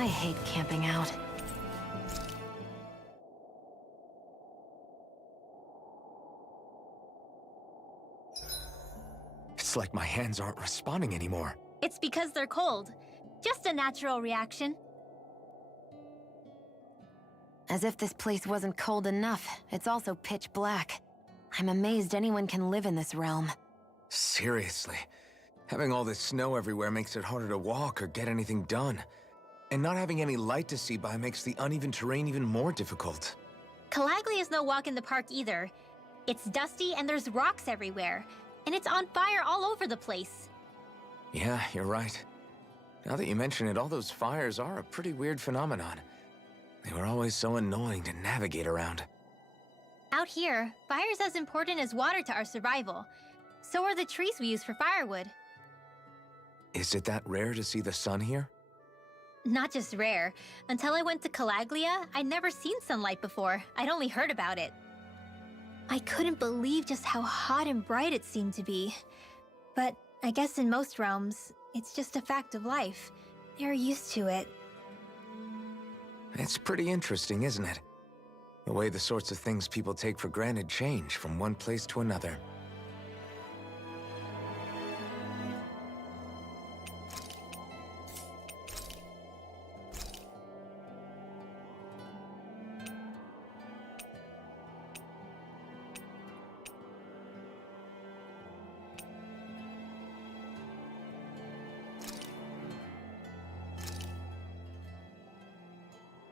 I hate camping out. It's like my hands aren't responding anymore. It's because they're cold. Just a natural reaction. As if this place wasn't cold enough, it's also pitch black. I'm amazed anyone can live in this realm. Seriously. Having all this snow everywhere makes it harder to walk or get anything done. And not having any light to see by makes the uneven terrain even more difficult. Calaglia is no walk in the park either. It's dusty and there's rocks everywhere. And it's on fire all over the place. Yeah, you're right. Now that you mention it, all those fires are a pretty weird phenomenon. They were always so annoying to navigate around. Out here, fire's as important as water to our survival. So are the trees we use for firewood. Is it that rare to see the sun here? Not just rare. Until I went to Calaglia, I'd never seen sunlight before. I'd only heard about it. I couldn't believe just how hot and bright it seemed to be. But I guess in most realms, it's just a fact of life. They're used to it. It's pretty interesting, isn't it? The way the sorts of things people take for granted change from one place to another.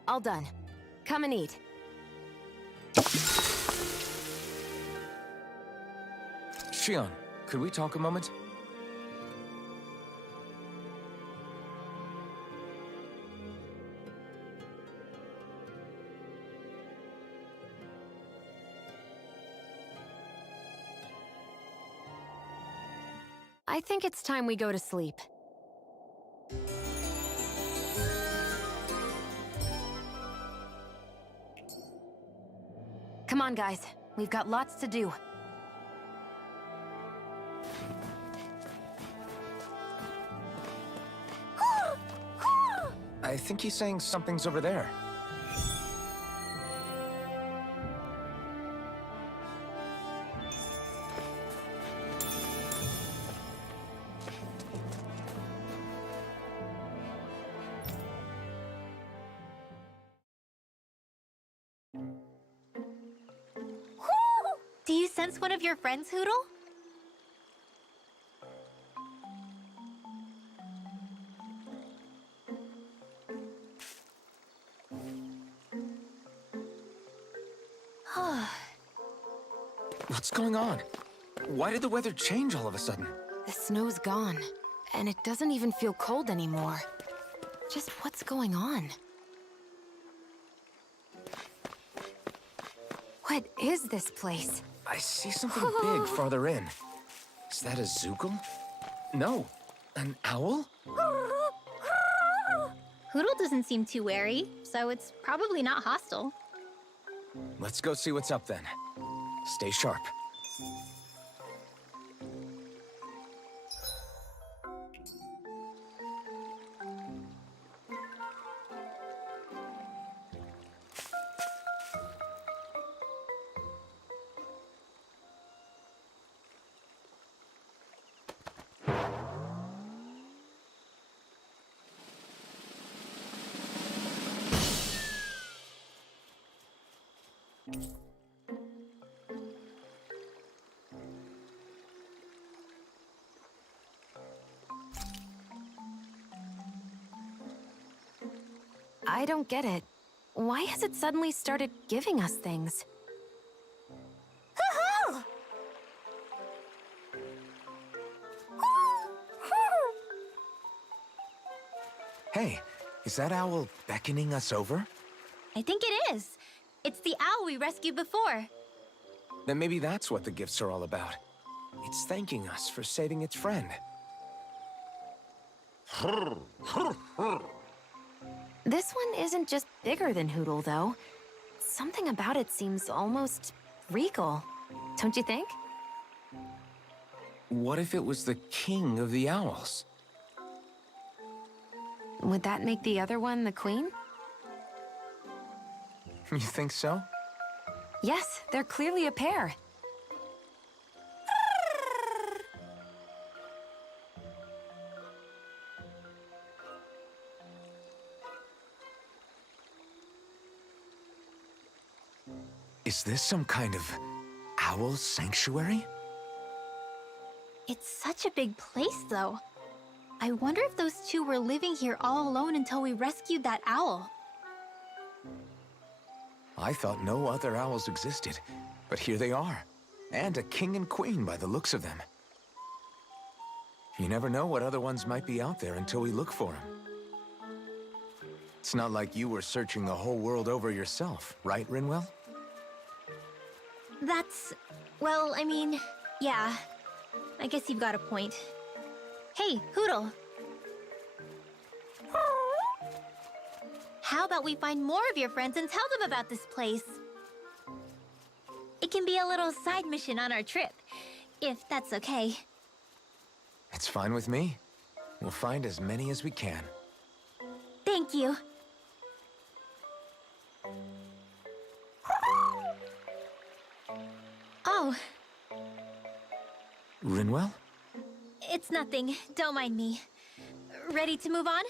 All done. Come and eat. Shion, could we talk a moment? I think it's time we go to sleep. Come on, guys. We've got lots to do. I think he's saying something's over there. Do you sense one of your friends, Hootle? What's going on? Why did the weather change all of a sudden? The snow's gone, and it doesn't even feel cold anymore. Just what's going on? What is this place? I see something big farther in. Is that a Zoogle? No, an owl? Hootle doesn't seem too wary, so it's probably not hostile. Let's go see what's up then. Stay sharp. I don't get it. Why has it suddenly started giving us things? Hey, is that owl beckoning us over? I think it is. It's the owl we rescued before. Then maybe that's what the gifts are all about. It's thanking us for saving its friend. This one isn't just bigger than Hootle, though. Something about it seems almost regal. Don't you think? What if it was the king of the owls? Would that make the other one the queen? You think so? Yes, they're clearly a pair. Is this some kind of owl sanctuary? It's such a big place, though. I wonder if those two were living here all alone until we rescued that owl. I thought no other owls existed, but here they are. And a king and queen by the looks of them. You never know what other ones might be out there until we look for them. It's not like you were searching the whole world over yourself, right, Rinwell? That's... well, I mean, yeah. I guess you've got a point. Hey, Hootle! How about we find more of your friends and tell them about this place? It can be a little side mission on our trip, if that's okay. It's fine with me. We'll find as many as we can. Thank you. Oh, Rinwell? it's nothing. Don't mind me. Ready to move on?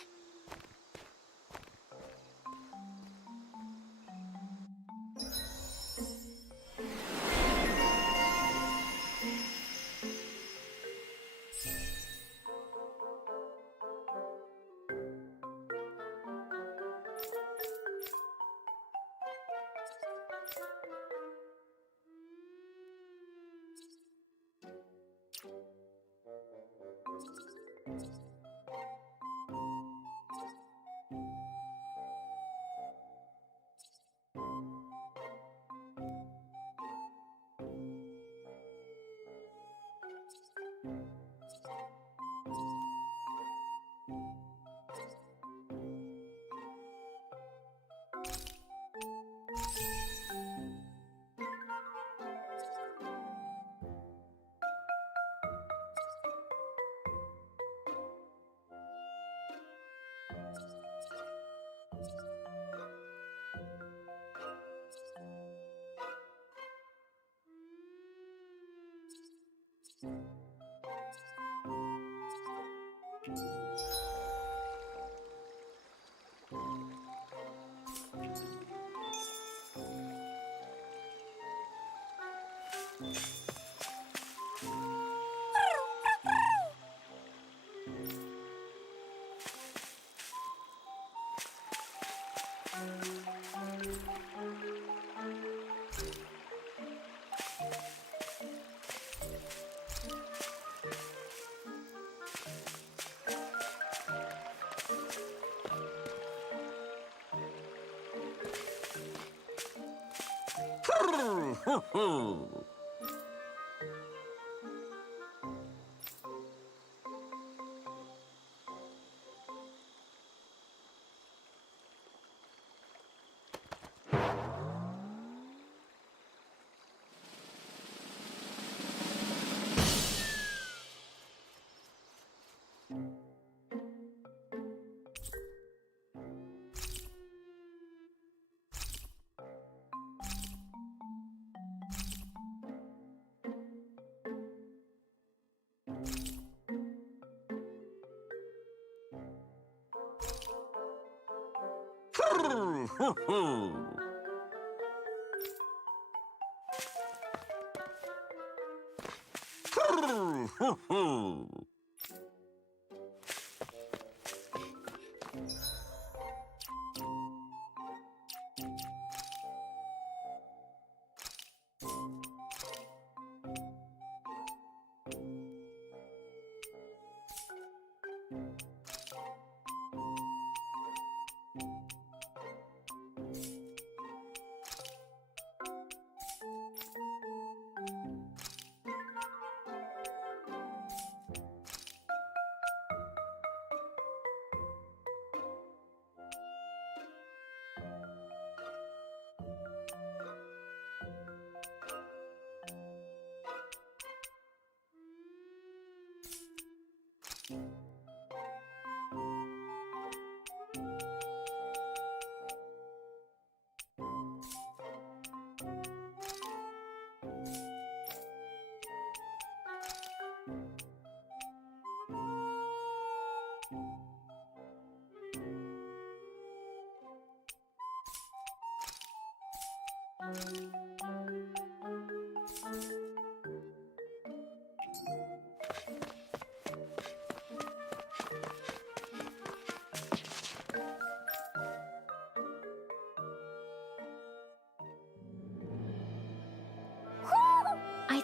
I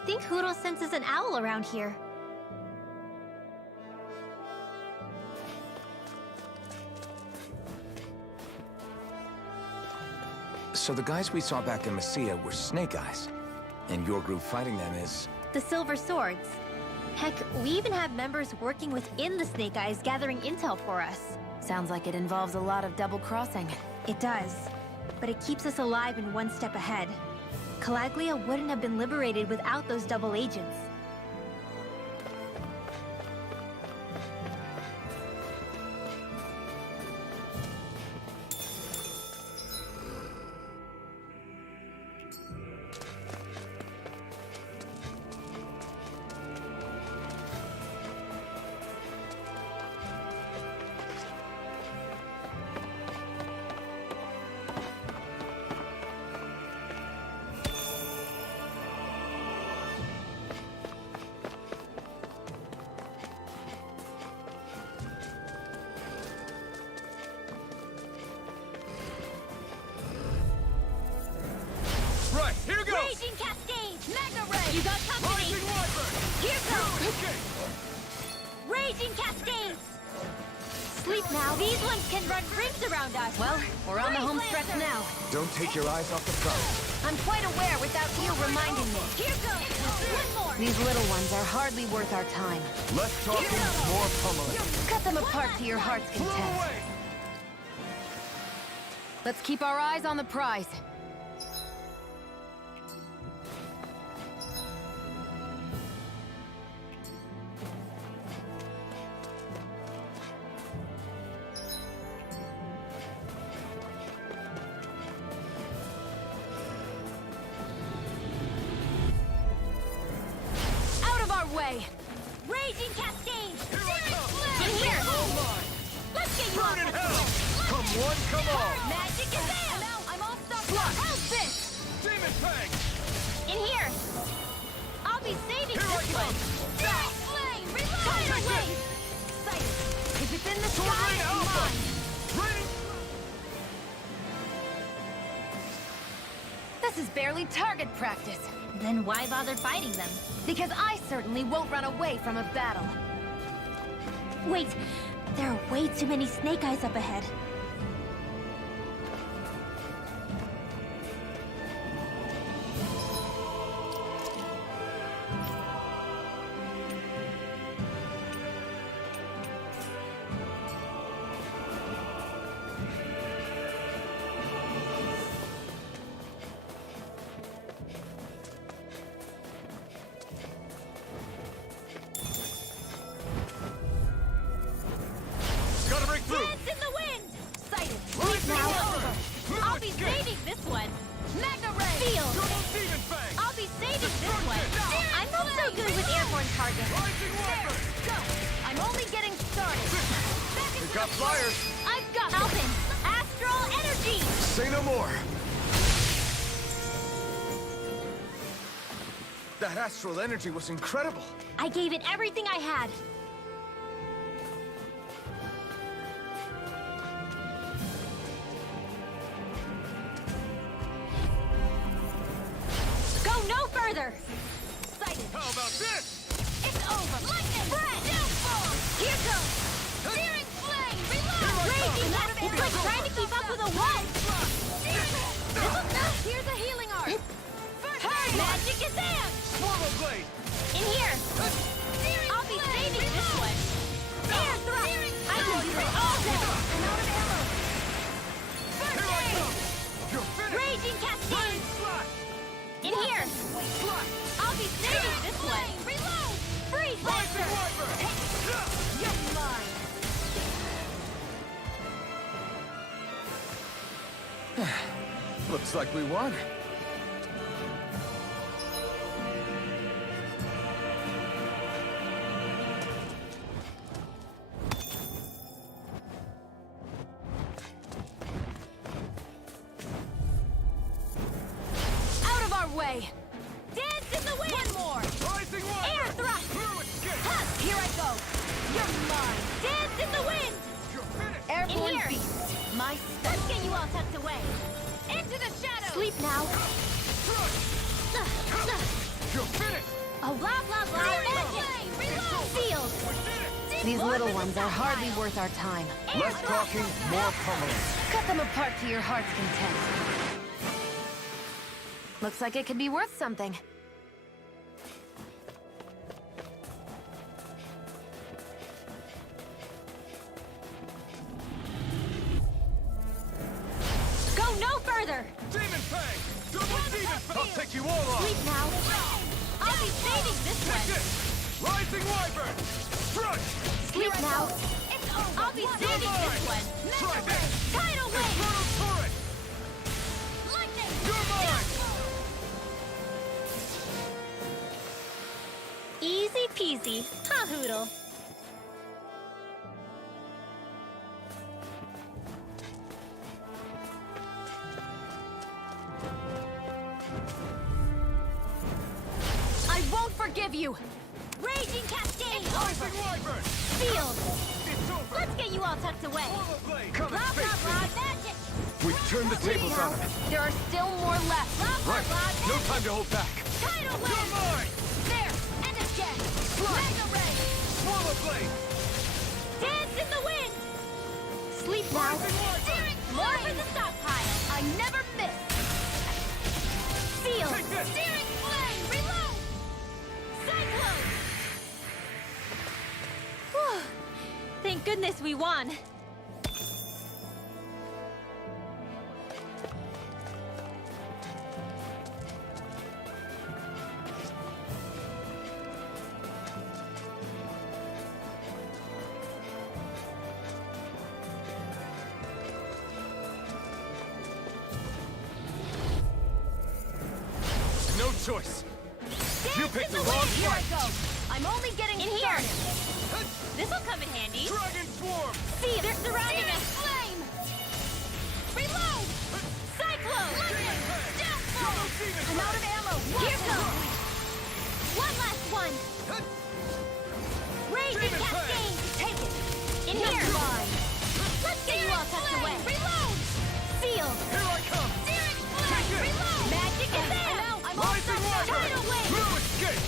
think Hootle senses an owl around here. So the guys we saw back in Messia were Snake Eyes, and your group fighting them is... The Silver Swords. Heck, we even have members working within the Snake Eyes gathering intel for us. Sounds like it involves a lot of double-crossing. It does. But it keeps us alive and one step ahead. Calaglia wouldn't have been liberated without those double agents. Right, here goes! Raging Cascade! Mega Ray! You got company! Rising Wyvern! Here goes! Okay! Raging Cascades! Sleep now. These ones can run rings around us. Well, we're on the home stretch now. Don't take your eyes off the prize. I'm quite aware without you reminding me. Here goes! One more! These little ones are hardly worth our time. Less talking, more pummeling. Cut them apart to your heart's Blow content. away! Let's keep our eyes on the prize. Out of our way! Raging Cascade! Here I come! In here! Gold line! Let's get you Burn in off hell! Come one, come all! Magic is there! I'm all stuck Flush! up. How's this? Demon Fang! In here! I'll be saving Here I this come! one! Fury Flame! Reload! Fire away! If it's in the Sword sky, Rain it's Alpha! mine. Raining... This is barely target practice. Then why bother fighting them? Because I certainly won't run away from a battle. Wait! There are way too many Snake Eyes up ahead. Gotta break through! Dance in the wind! Sighted! Rising Now Wyvern! over! I'll be Escape! saving this one! Mega Ray! Field! Double Demon Fang! I'll be saving this one! I'm not so good with airborne targets. Rising Wyvern! Go! I'm only getting started. We got flyers! I've got Alpin! Astral Energy! Say no more! That astral energy was incredible! I gave it everything I had. Go no further! Sighted! How about this? It's over! Lightning! Breath! Downfall! Here goes! Searing Flame! Reload! Raging! It's like trying to keep up with a wall! Here's a healing art! Magic is there! Swallow Blade! In here! I'll be saving this one! Air thrust! I can do it all day! I'm out of ammo! First Here I aid! come! You're finished! Raging Cascade! Slash! In here! Slash! I'll be saving this one! Reload! Freeze Rising Lancer! Wyvern! You're mine! Looks like we won. way. Dance in the wind! One more! Rising Air thrust! Fluid escape! Huh, here I go! You're mine! Dance in the wind! You're finished! Airborne here. beast! My Let's get you all tucked away! Into the shadows! Sleep now. You're finished! Oh, blah, blah, blah. Magic! Reload! Sealed. These little ones are hardly worth our time. Less talking, more pummeling. Cut them apart to your heart's content. Looks like it could be worth something. Go no further. Demon Fang! Double Demon Fang! I'll take you all on! Sleep now. I'll be saving this Take one! this! Rising Wyvern! Strike! Sleep now. It's over! I'll be saving this one! Try this! Tidal wave! Infernal Turret! Lightning! You're mine! Easy peasy. Huh, Hoodle? I won't forgive you! Raging Cascade! Rising Wyvern! Sealed. It's over! Let's get you all tucked away. Swallow Blade! Come Blah, and blah, face blah, me! magic! We've turned the tables on him! There are still more left. Blah, blah, Right! blah, No magic! time to hold back! Tidal You're wave! mine! There! And again! Slide! Mega ray! Swallow Blade! Dance in the wind! Sleep now. Rising Wyvern! Steering more for the stockpile! I never miss! Sealed. Take this! Steering flame! Reload! Cyclone! Whew. Thank goodness we won. No choice! You Dance picked in the the wrong wind! Here I fight! go! I'm only getting In here. started! This'll come in handy. Dragon Swarm! See, they're surrounding Steering us. flame! Reload! Cyclone! Lightning! Death Double Ball! Demon I'm out of ammo! Here Watch goes. out. One last one. Raging Demon Fang. Cascade! Take it! In You're here. mine! Let's get you all tucked away. Reload! Sealed. Here I come! Steering flame! Take it. Reload! Magic is there! I'm out! I'm all Rising set! Wyvern! Tidal wave! Blue escape!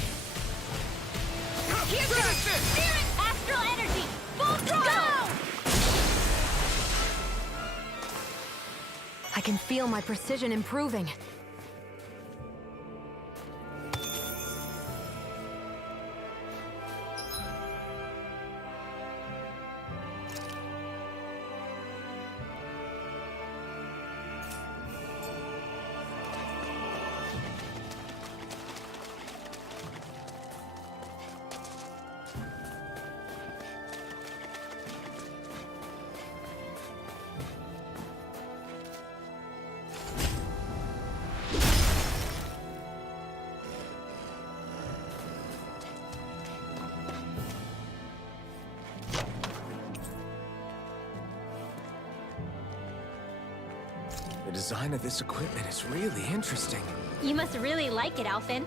Here Finish goes! this! Steering! Astral energy! Full throttle! I can feel my precision improving. The design of this equipment is really interesting. You must really like it, Alphen.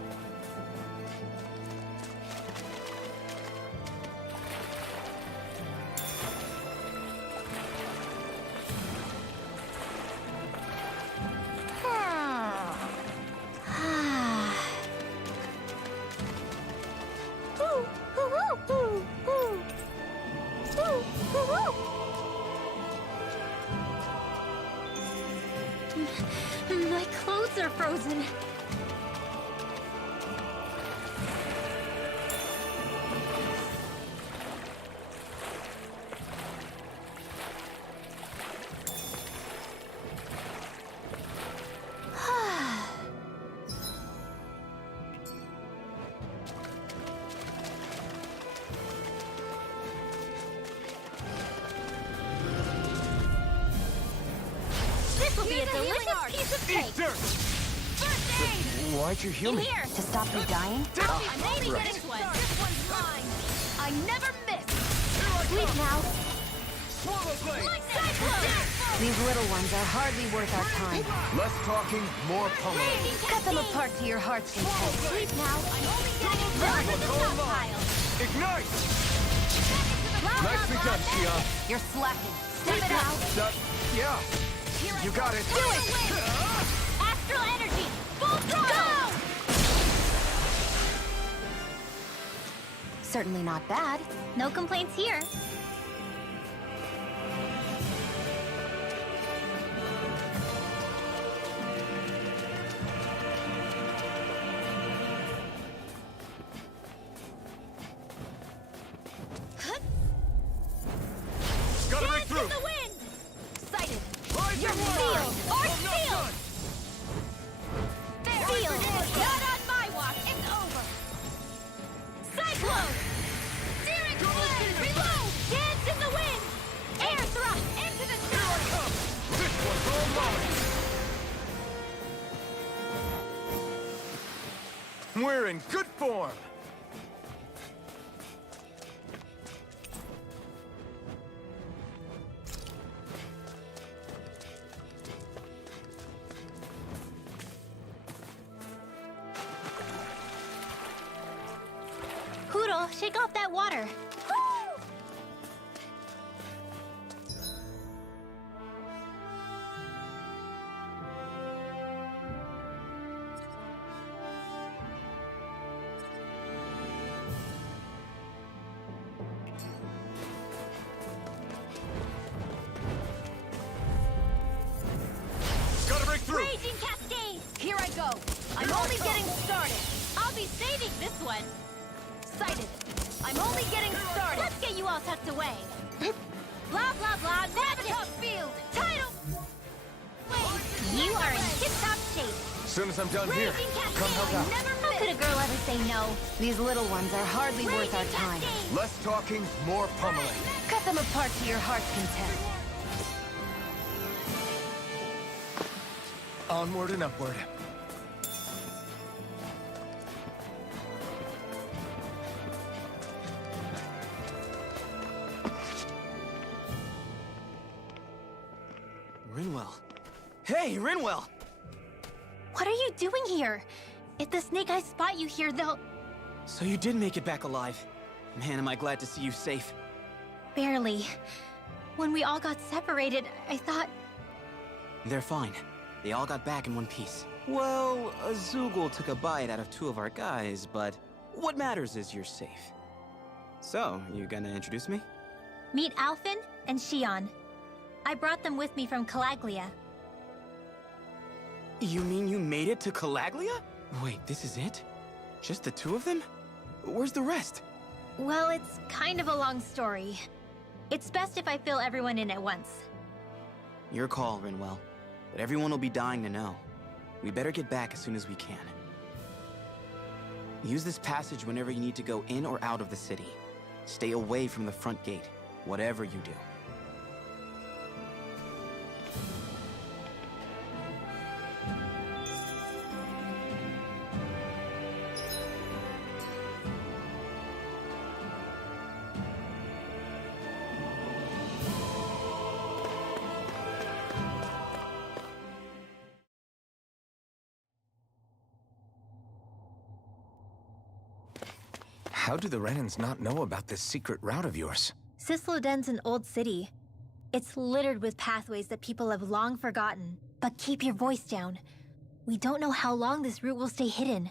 My clothes are frozen. This will be a Here's a healing delicious art. piece of Eat cake. dirt! First aid! Why'd you heal In me? here. To stop you dying? I'm only right. getting one. This one's mine. I never miss. Here I Sleep come! now. Swallow Blade! Lightning! Cyclone! These little ones are hardly worth our time. Less talking, more pummeling. Cut them apart to your heart's content. Sleep now. I'm only getting started. The stockpile. Ignite! Blah, Nicely blah, done, blah. Tia. You're slacking. Step Sleep it now. up. Yeah. You got it. Do it! Astral energy! Full throttle! Certainly not bad. No complaints here. Gotta break Dance in through. the wind! Sighted. You're sealed! Or sealed! Sealed! Not on my watch! It's over! Cyclone! Searing flame! Reload! Dance in the wind! Air thrust! Into the sky! This one's all mine. We're in good form. Hoodle, shake off that water. Gotta break through. Raging cascade! Here I go! I'm only getting started! I'll be saving this one! Sighted! I'm only getting started! Let's get you all tucked away! Blah, blah, blah, Navitop Field! Title! Wait! You are in tip-top shape! As soon as I'm done here, Raging cascade! come help out. Never How miss! could a girl ever say no? These little ones are hardly worth our Raging time. cascade! Less talking, more pummeling. Cut them apart to your heart's content. Onward and upward. Rinwell. Hey, Rinwell! What are you doing here? If the Snake Eyes spot you here, they'll... So you did make it back alive. Man, am I glad to see you safe. Barely. When we all got separated, I thought... They're fine. They all got back in one piece. Well, Azugul took a bite out of two of our guys, but what matters is you're safe. So, you gonna introduce me? Meet Alphen and Shion. I brought them with me from Calaglia. You mean you made it to Calaglia? Wait, this is it? Just the two of them? Where's the rest? Well, it's kind of a long story. It's best if I fill everyone in at once. Your call, Rinwell. But everyone will be dying to know. We better get back as soon as we can. Use this passage whenever you need to go in or out of the city. Stay away from the front gate, whatever you do. How do the Renans not know about this secret route of yours? Cisloden's an old city. It's littered with pathways that people have long forgotten. But keep your voice down. We don't know how long this route will stay hidden.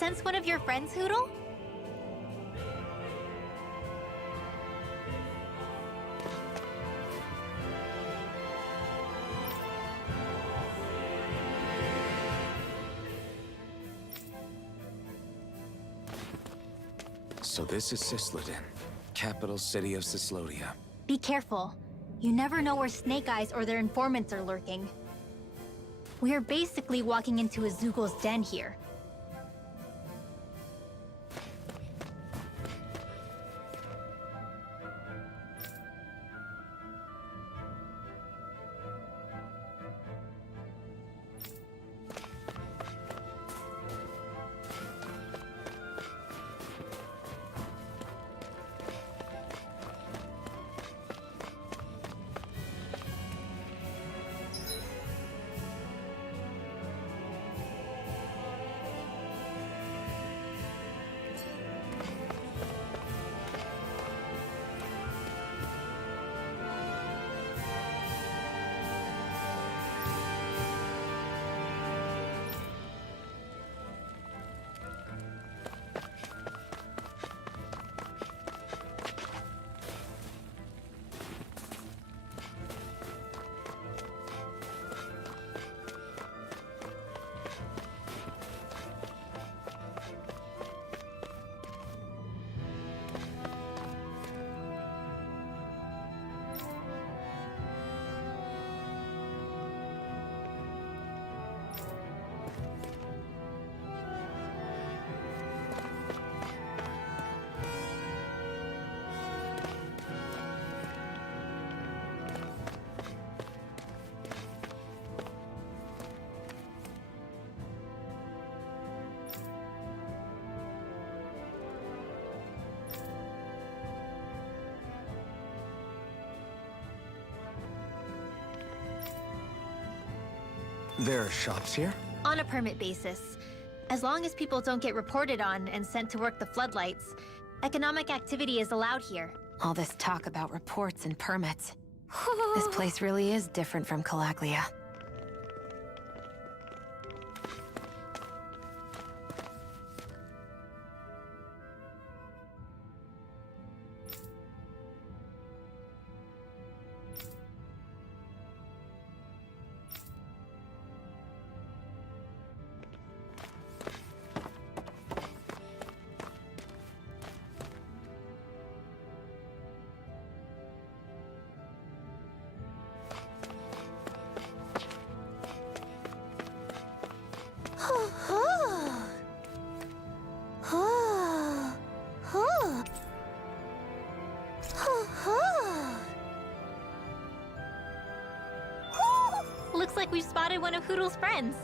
sense one of your friends, Hootle? So this is Cisloden, capital city of Cislodia. Be careful. You never know where Snake Eyes or their informants are lurking. We are basically walking into a Zoogl's den here. There are shops here? On a permit basis. As long as people don't get reported on and sent to work the floodlights, economic activity is allowed here. All this talk about reports and permits. This place really is different from Calaglia. Looks like we've spotted one of Hootle's friends.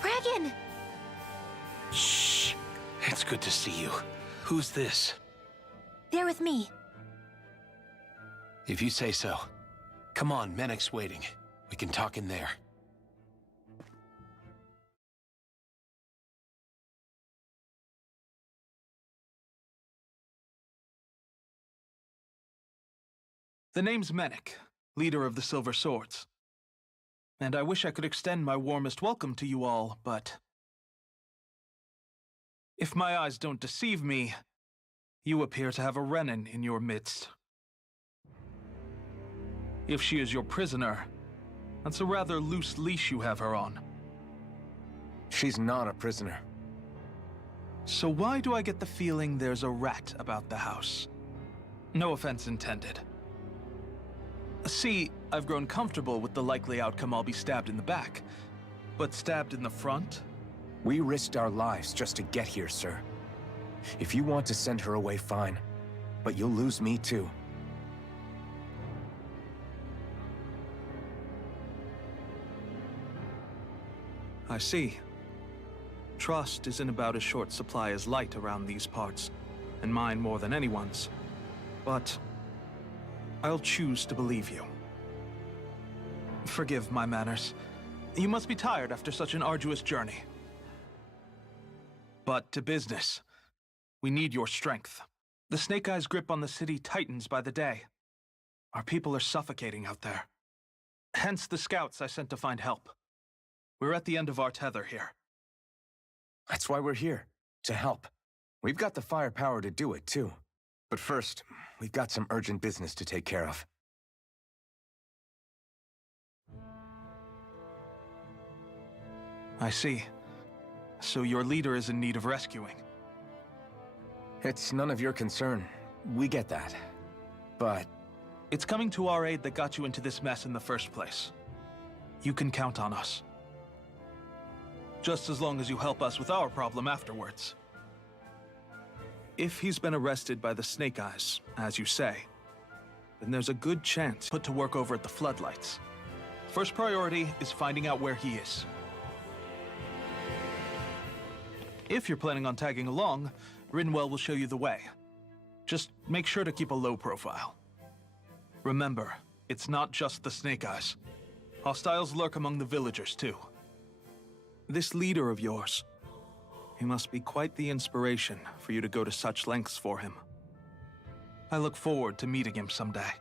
Dragon! Shh. It's good to see you. Who's this? They're with me. If you say so. Come on, Menek's waiting. We can talk in there. The name's Menek, leader of the Silver Swords. And I wish I could extend my warmest welcome to you all, but if my eyes don't deceive me, you appear to have a Renin in your midst. If she is your prisoner, that's a rather loose leash you have her on. She's not a prisoner. So why do I get the feeling there's a rat about the house? No offense intended. See, I've grown comfortable with the likely outcome I'll be stabbed in the back. But stabbed in the front? We risked our lives just to get here, sir. If you want to send her away, fine. But you'll lose me too. I see. Trust is in about as short supply as light around these parts, and mine more than anyone's. But I'll choose to believe you. Forgive my manners. You must be tired after such an arduous journey. But to business. We need your strength. The Snake Eyes' grip on the city tightens by the day. Our people are suffocating out there. Hence the scouts I sent to find help. We're at the end of our tether here. That's why we're here, to help. We've got the firepower to do it, too. But first, we've got some urgent business to take care of. I see. So your leader is in need of rescuing. It's none of your concern. We get that. But it's coming to our aid that got you into this mess in the first place. You can count on us. Just as long as you help us with our problem afterwards. If he's been arrested by the Snake Eyes, as you say, then there's a good chance put to work over at the Floodlights. First priority is finding out where he is. If you're planning on tagging along, Rinwell will show you the way. Just make sure to keep a low profile. Remember, it's not just the Snake Eyes. Hostiles lurk among the villagers, too. This leader of yours, he must be quite the inspiration for you to go to such lengths for him. I look forward to meeting him someday.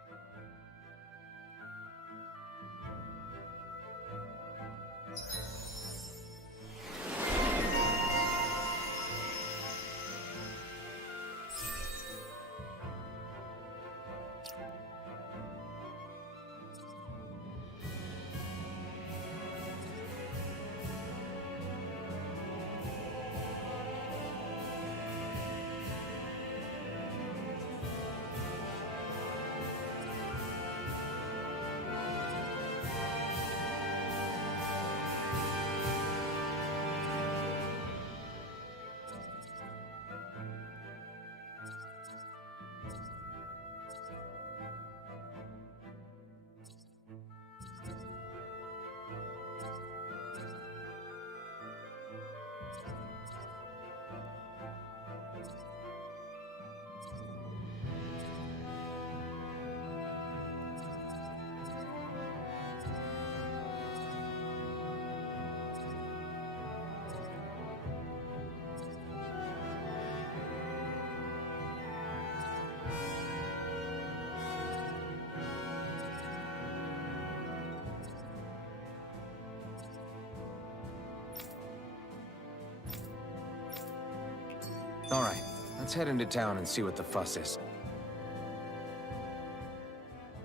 all right, let's head into town and see what the fuss is.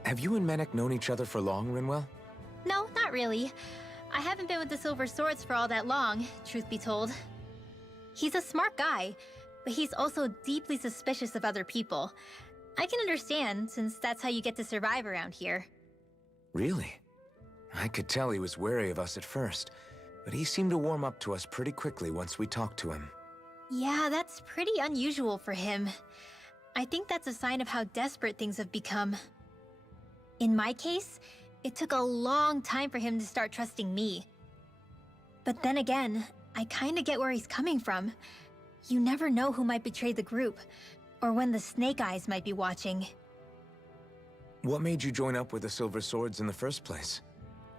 Have you and Menek known each other for long, Rinwell? No, not really. I haven't been with the Silver Swords for all that long, truth be told. He's a smart guy, but he's also deeply suspicious of other people. I can understand, since that's how you get to survive around here. Really? I could tell he was wary of us at first, but he seemed to warm up to us pretty quickly once we talked to him. Yeah, that's pretty unusual for him. I think that's a sign of how desperate things have become. In my case, It took a long time for him to start trusting me. But then again, I kinda get where he's coming from. You never know who might betray the group, or when the Snake Eyes might be watching. What made you join up with the Silver Swords in the first place?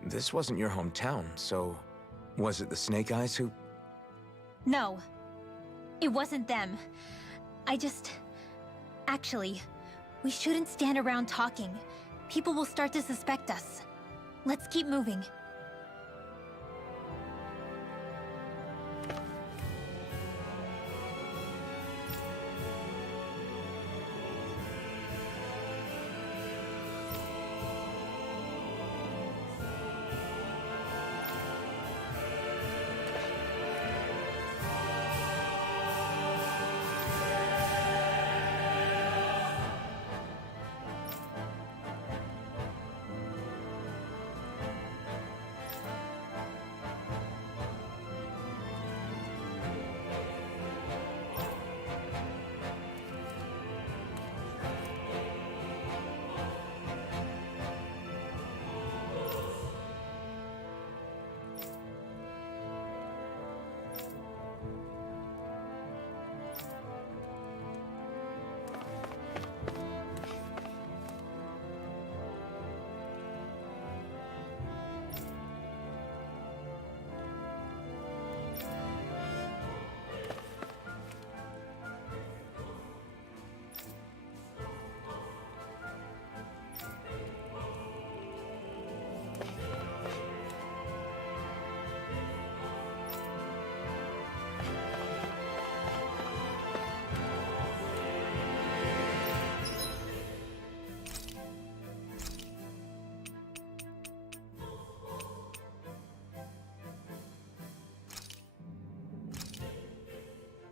This wasn't your hometown, so was it the Snake Eyes who... No, it wasn't them. Actually, we shouldn't stand around talking. People will start to suspect us. Let's keep moving.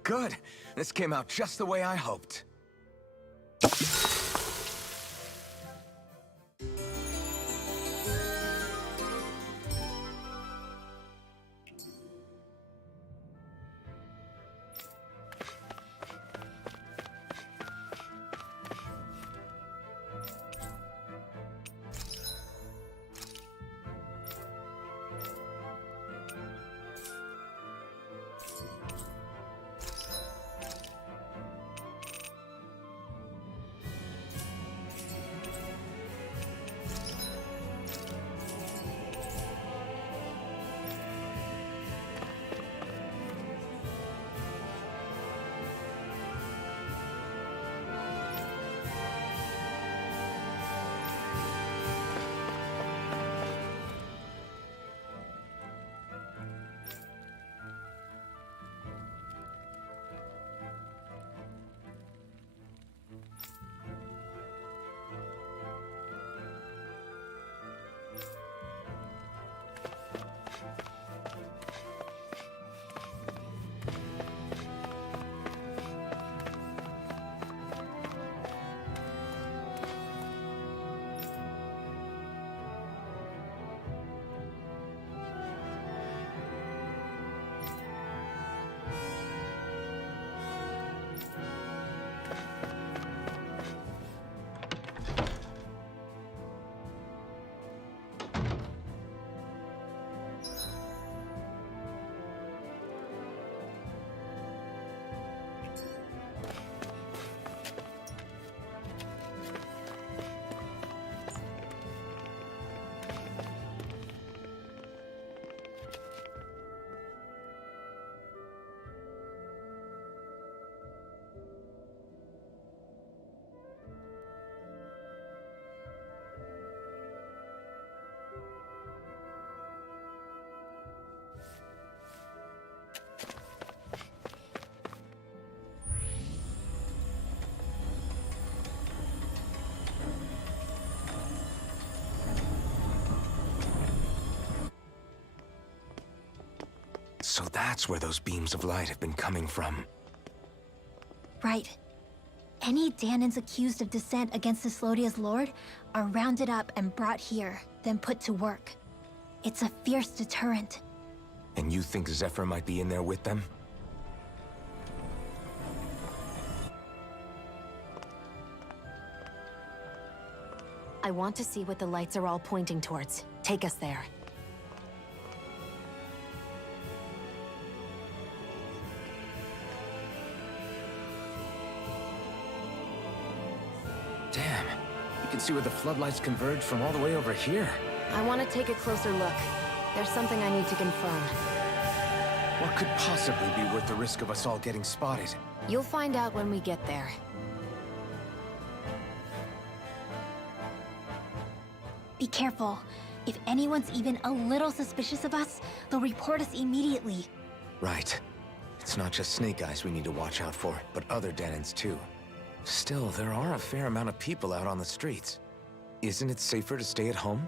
Good. This came out just the way I hoped. So that's where those beams of light have been coming from. Right. Any Dahnans accused of dissent against Cyslodia's lord are rounded up and brought here, then put to work. It's a fierce deterrent. And you think Zephyr might be in there with them? I I want to see what the lights are all pointing towards. Take us there. Damn. You can see where the floodlights converge from all the way over here. I want to take a closer look. There's something I need to confirm. What could possibly be worth the risk of us all getting spotted? You'll find out when we get there. Be careful. If anyone's even a little suspicious of us, they'll report us immediately. Right. It's not just Snake Eyes we need to watch out for, but other Denons too. Still, there are a fair amount of people out on the streets. Isn't it safer to stay at home?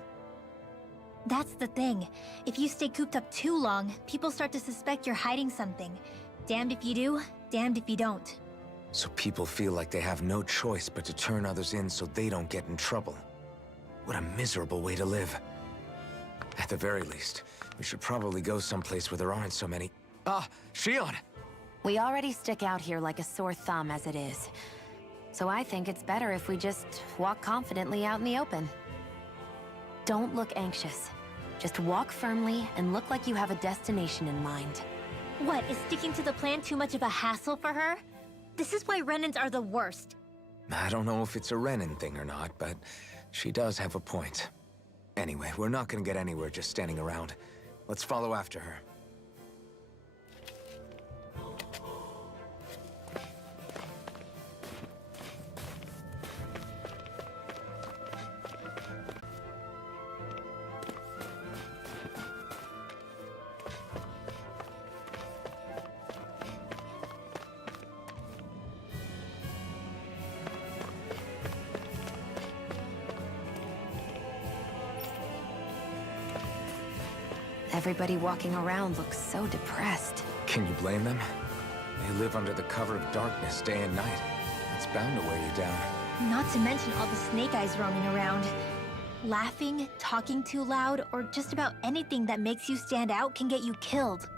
That's the thing. If you stay cooped up too long, people start to suspect you're hiding something. Damned if you do, damned if you don't. So people feel like they have no choice but to turn others in so they don't get in trouble. What a miserable way to live. At the very least, we should probably go someplace where there aren't so many... Ah, Shion! We already stick out here like a sore thumb as it is. So I think it's better if we just walk confidently out in the open. Don't look anxious. Just walk firmly and look like you have a destination in mind. What, is sticking to the plan too much of a hassle for her? This is why Renans are the worst. I don't know if it's a Renan thing or not, but she does have a point. Anyway, we're not gonna get anywhere just standing around. Let's follow after her. Everybody walking around looks so depressed. Can you blame them? They live under the cover of darkness day and night. It's bound to wear you down. Not to mention all the Snake Eyes roaming around. Laughing, talking too loud, or just about anything that makes you stand out can get you killed.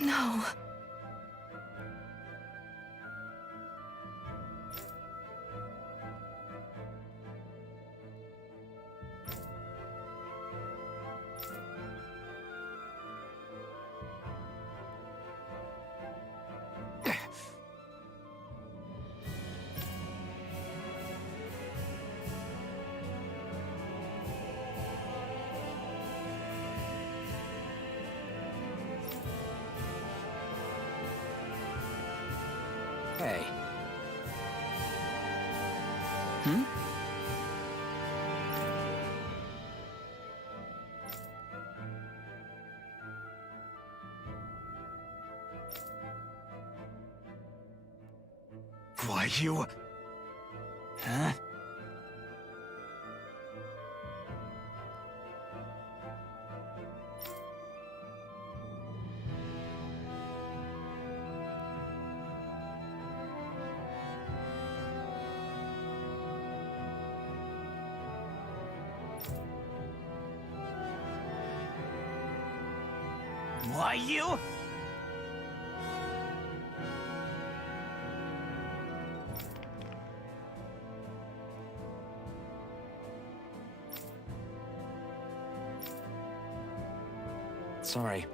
No. Hey. Why, you... Huh? Why, you? Sorry.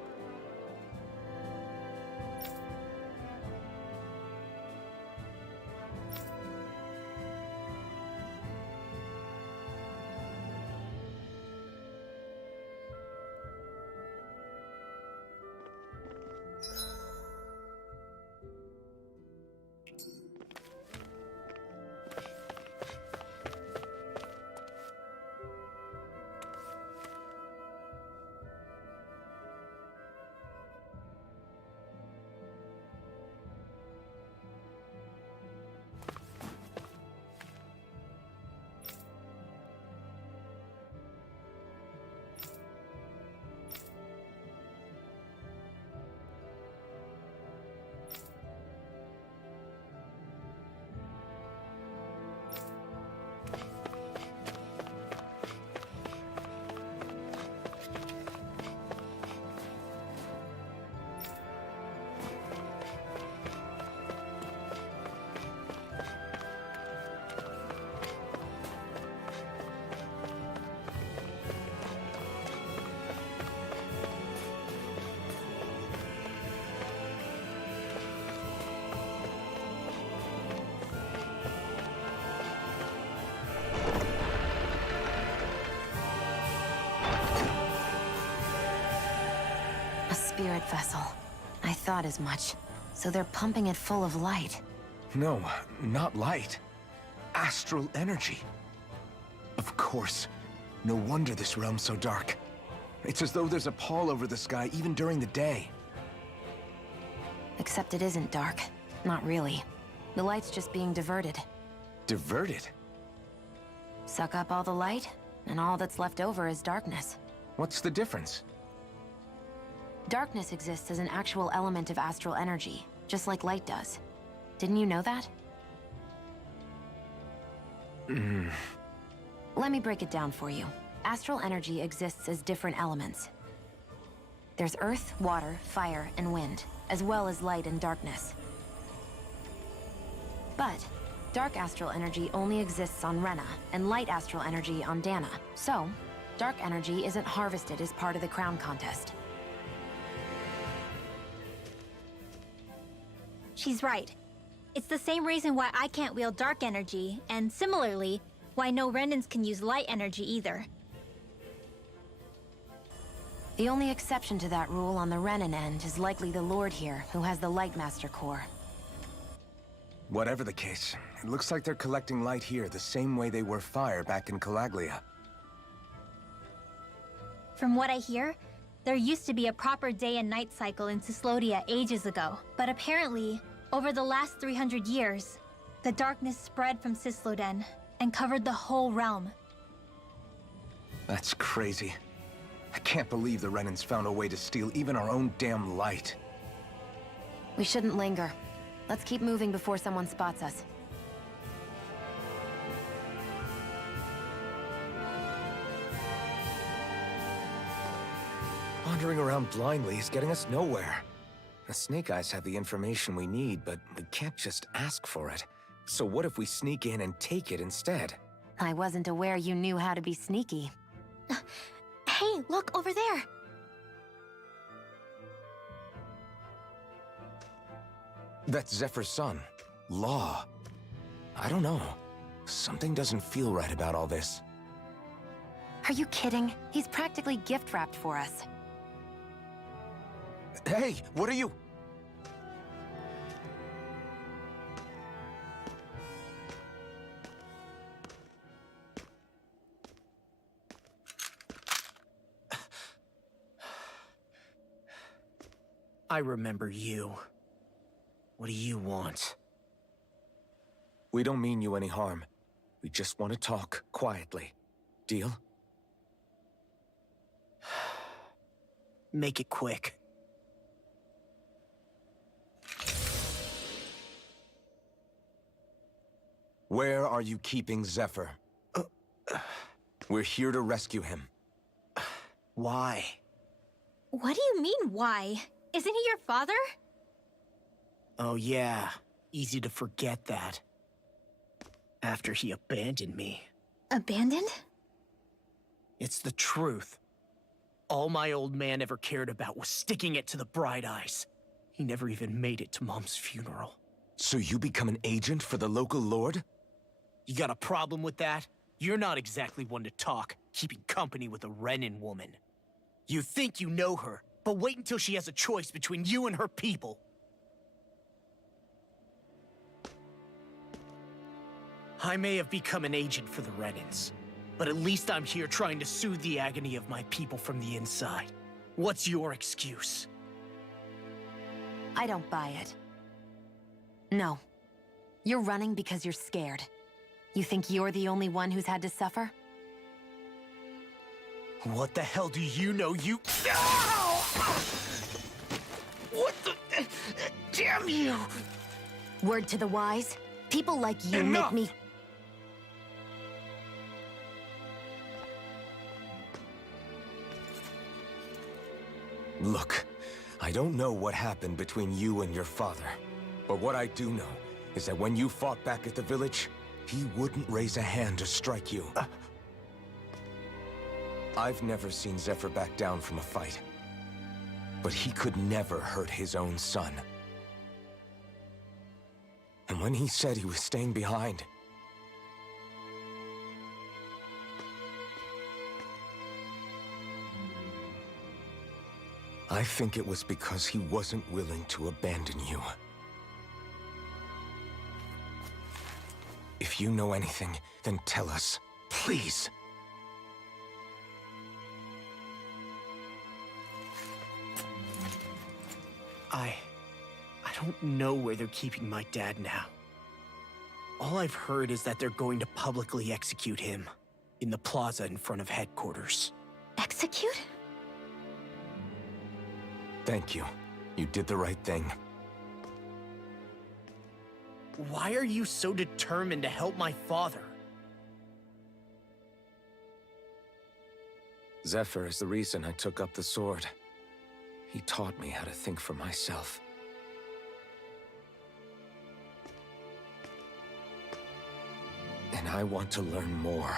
A spirit vessel. I thought as much. So they're pumping it full of light. No, not light. Astral energy. Of course. No wonder this realm's so dark. It's as though there's a pall over the sky even during the day. Except it isn't dark. Not really. The light's just being diverted. Diverted? Suck up all the light, and all that's left over is darkness. What's the difference? Darkness exists as an actual element of astral energy, just like light does. Didn't you know that? Let me break it down for you. Astral energy exists as different elements. There's earth, water, fire, and wind, as well as light and darkness. But dark astral energy only exists on Rena, and light astral energy on Dana. So, dark energy isn't harvested as part of the crown contest. She's right. It's the same reason why I can't wield dark energy, and similarly, why no Renans can use light energy either. The only exception to that rule on the Renan end is likely the Lord here, who has the Light Master core. Whatever the case, it looks like they're collecting light here the same way they were fire back in Calaglia. From what I hear, there used to be a proper day and night cycle in Cyslodia ages ago. But apparently, over the last 300 years, the darkness spread from Cysloden and covered the whole realm. That's crazy. I can't believe the Renans found a way to steal even our own damn light. We shouldn't linger. Let's keep moving before someone spots us. Wandering around blindly is getting us nowhere. The Snake Eyes have the information we need, but we can't just ask for it. So what if we sneak in and take it instead? I wasn't aware you knew how to be sneaky. Hey, look over there! That's Zephyr's son, Law. I don't know. Something doesn't feel right about all this. Are you kidding? He's practically gift-wrapped for us. Hey, what are you? I remember you. What do you want? We don't mean you any harm. We just want to talk quietly. Deal? Make it quick. Where are you keeping Zephyr? We're here to rescue him. Why? What do you mean, why? Isn't he your father? Oh yeah, easy to forget that. After he abandoned me. Abandoned? It's the truth. All my old man ever cared about was sticking it to the Bright Eyes. He never even made it to Mom's funeral. So you become an agent for the local lord? You got a problem with that? You're not exactly one to talk, keeping company with a Renan woman. You think you know her, but wait until she has a choice between you and her people. I may have become an agent for the Renans, but at least I'm here trying to soothe the agony of my people from the inside. What's your excuse? I don't buy it. No. You're running because you're scared. You think you're the only one who's had to suffer? What the hell do you know, you— Ow! What the— Damn you! Word to the wise, people like you Enough! make me— Look, I don't know what happened between you and your father. But what I do know is that when you fought back at the village, he wouldn't raise a hand to strike you. I've never seen Zephyr back down from a fight. But he could never hurt his own son. And when he said he was staying behind, I think it was because he wasn't willing to abandon you. If you know anything, then tell us, please. I don't know where they're keeping my dad now. All I've heard is that they're going to publicly execute him in the plaza in front of headquarters. Execute? Thank you. You did the right thing. Why are you so determined to help my father? Zephyr is the reason I took up the sword. He taught me how to think for myself. And I want to learn more.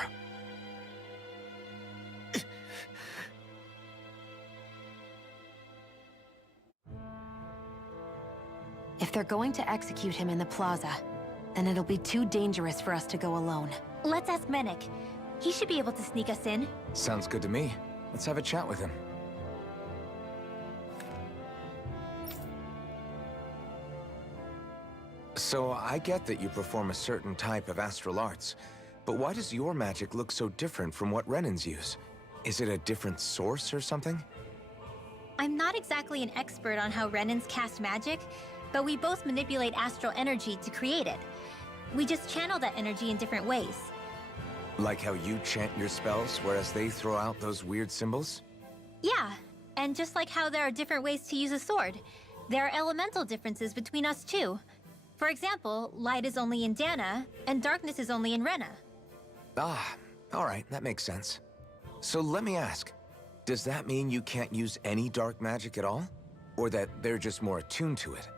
If they're going to execute him in the plaza, then it'll be too dangerous for us to go alone. Let's ask Menik. He should be able to sneak us in. Sounds good to me. Let's have a chat with him. So I get that you perform a certain type of astral arts, but why does your magic look so different from what Renan's use? Is it a different source or something? I'm not exactly an expert on how Renans cast magic, but we both manipulate astral energy to create it. We just channel that energy in different ways. Like how you chant your spells, whereas they throw out those weird symbols? Yeah, and just like how there are different ways to use a sword, there are elemental differences between us too. For example, light is only in Dana, and darkness is only in Rena. Ah, alright, that makes sense. So let me ask, does that mean you can't use any dark magic at all? Or that they're just more attuned to it?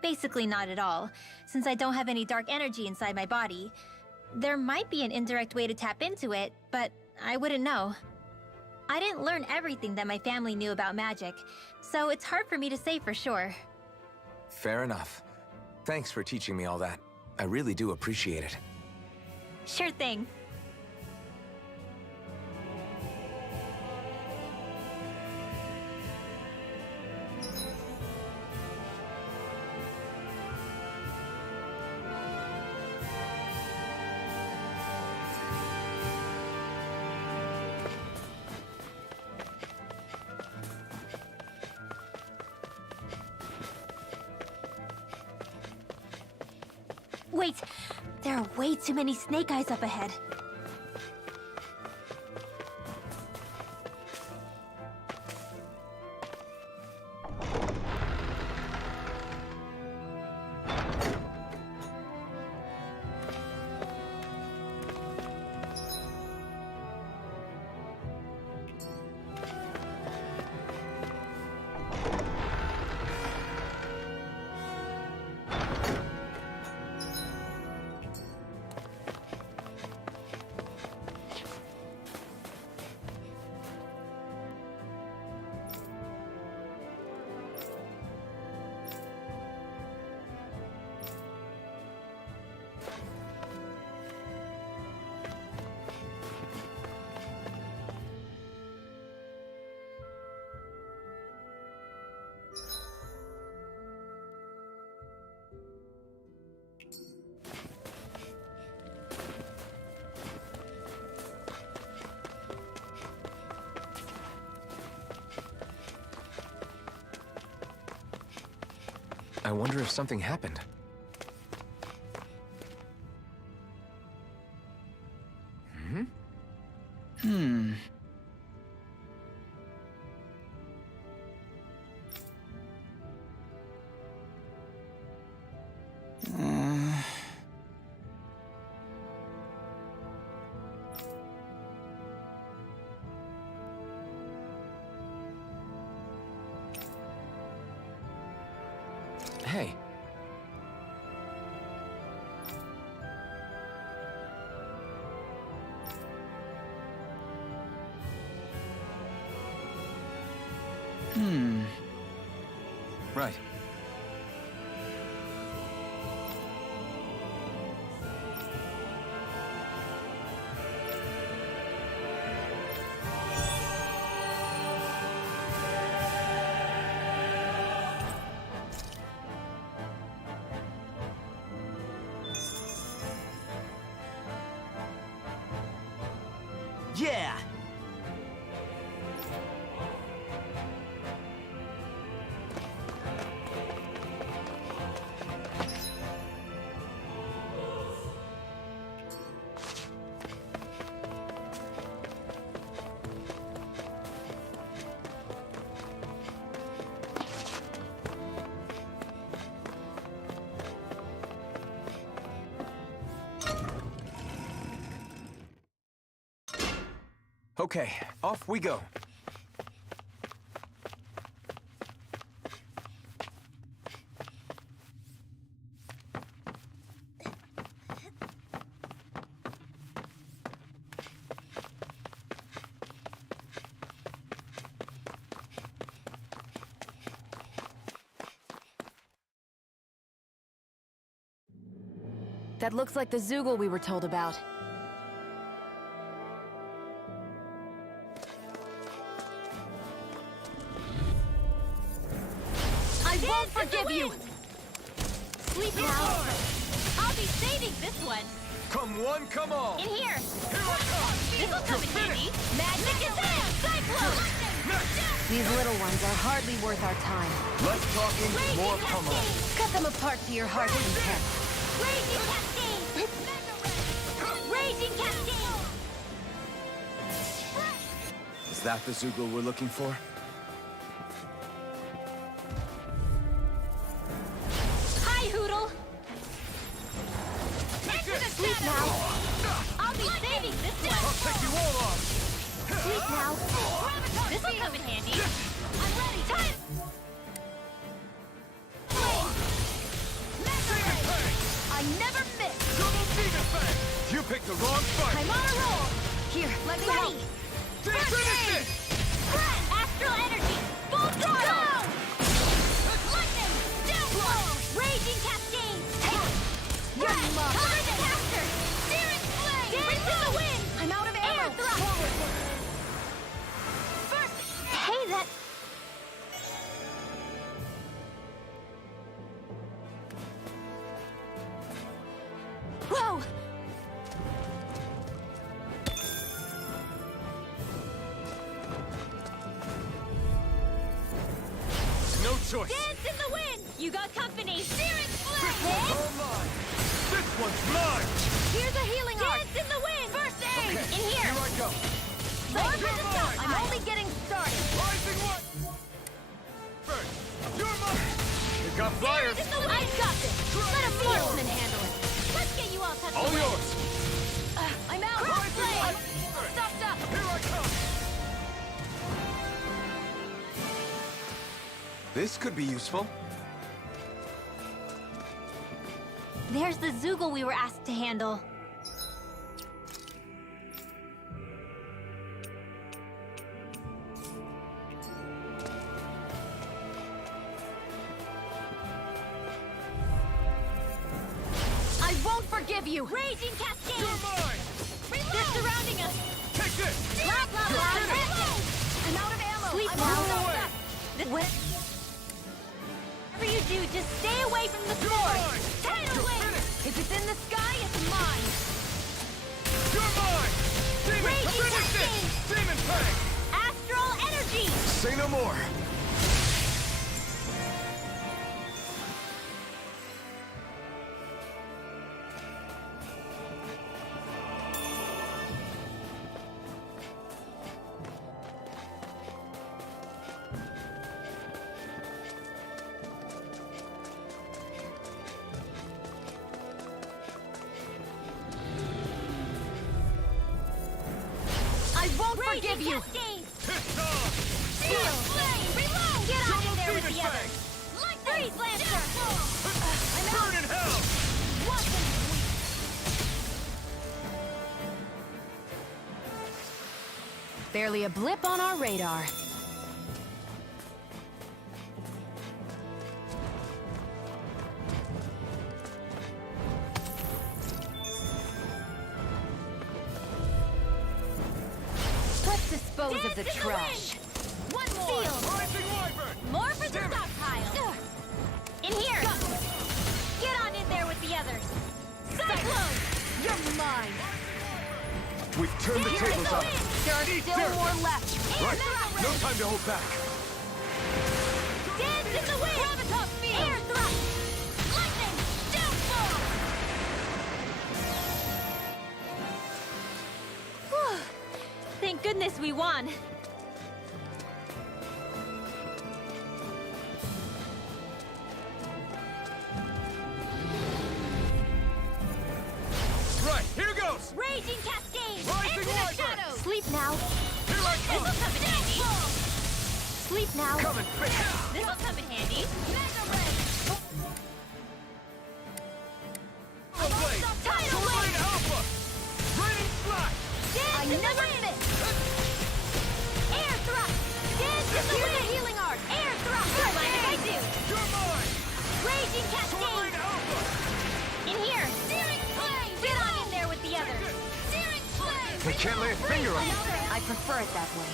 Basically not at all, since I don't have any dark energy inside my body. There might be an indirect way to tap into it, but I wouldn't know. I didn't learn everything that my family knew about magic, so it's hard for me to say for sure. Fair enough. Thanks for teaching me all that. I really do appreciate it. Sure thing. Wait, there are way too many snake eyes up ahead. I wonder if something happened. Hey. Right. Yeah! Okay, off we go. That looks like the Zoogle we were told about. I won't forgive you! Sleep now! be saving this one. Come one, come all! In here. Here I come! This'll come in handy. Magic is in! Cyclone! These little ones are hardly worth our time. Less talking, more pummeling. Cut them apart to your heart's content. Raging Cascade! Raging Cascade! Is that the Zoogle we're looking for? Hi, Hoodle! Sleep now! I'll be saving this one! I'll take you all off! Sleep now! This'll come in handy! I'm ready! Time! I never miss! Double Demon Fang! You picked the wrong fight! I'm on a roll! Here, let me help! First aid! Astral energy! Full throttle! Lightning! Downflow! Raging Cascade! You're mine! Cover the caster! Searing flame! Dance in the wind! I'm out of ammo! Air thrust! First! Hey, that... Whoa! No choice! Dance in the wind! You got company! Searing This flame! one's all mine! This one's mine! Here's a healing art! Dance in the wind! First aid! Okay, In here! Here I go! More for You're the mine! stuff! I'm only getting started! Rising one! First, you're mine! You got flyers! I got this! Let a marksman handle it! Let's get you all tucked All away! yours! I'm out! Rising one! Stuffed up! Here I come! This could be useful. There's the Zoogle we were asked to handle. I won't forgive you! Raging Cascade! You're mine! They're surrounding us! Take this! Blah, blah, blah! Reload! I'm out of ammo! Sleep I'm now. all stuffed up! Whatever you do, just stay away from the sword! Tidal wing! If it's in the sky, it's mine! You're mine! Demon, Raging finish Cascade! this! Demon Fang! Astral energy! Say no more! I won't forgive you! Piss off! Seal! Flame! Reload! Get on in there with the Demon others! Freeze Lancer! Burn in hell! Barely a blip on our radar. Let's dispose of the Dance in the trash. One more! Seal! Rising Wyvern! More for the stockpile! In here! Get on in there with the others! Cyclone! You're mine! We've turned the Here is tables the up. wind! There are Eat still dirt. more left. Right, no time to hold back. Dance in the wind! Gravitas field! Air thrust! Lightning! Downfall! Whew. Thank goodness we won. Right, here goes! Raging Cascade! Rising Into the Wyvern! shadows! Sleep now. Here I This'll come! come in handy! Sleep now. Coming fast! This'll come in handy! Mega Ray! Blade! Tidal Torrent wing! Alpha! Raining Slash! Dance in the wind! Air thrust! Dance in the wind! Here's a healing art! Air thrust! Don't mind if I do! You're mine! Raging Torrent Cascade! Alpha! In here! Searing flame! Get on in there with the others! Searing flame! They can't lay a finger on you. I prefer it that way.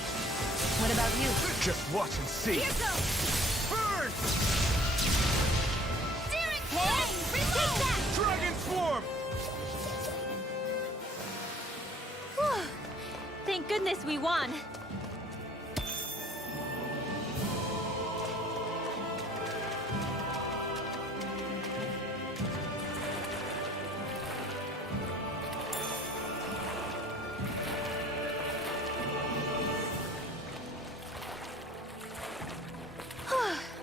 What about you? Just watch and see. Here goes! Burn! Searing flame! Take that! Dragon Swarm! Goodness, we won!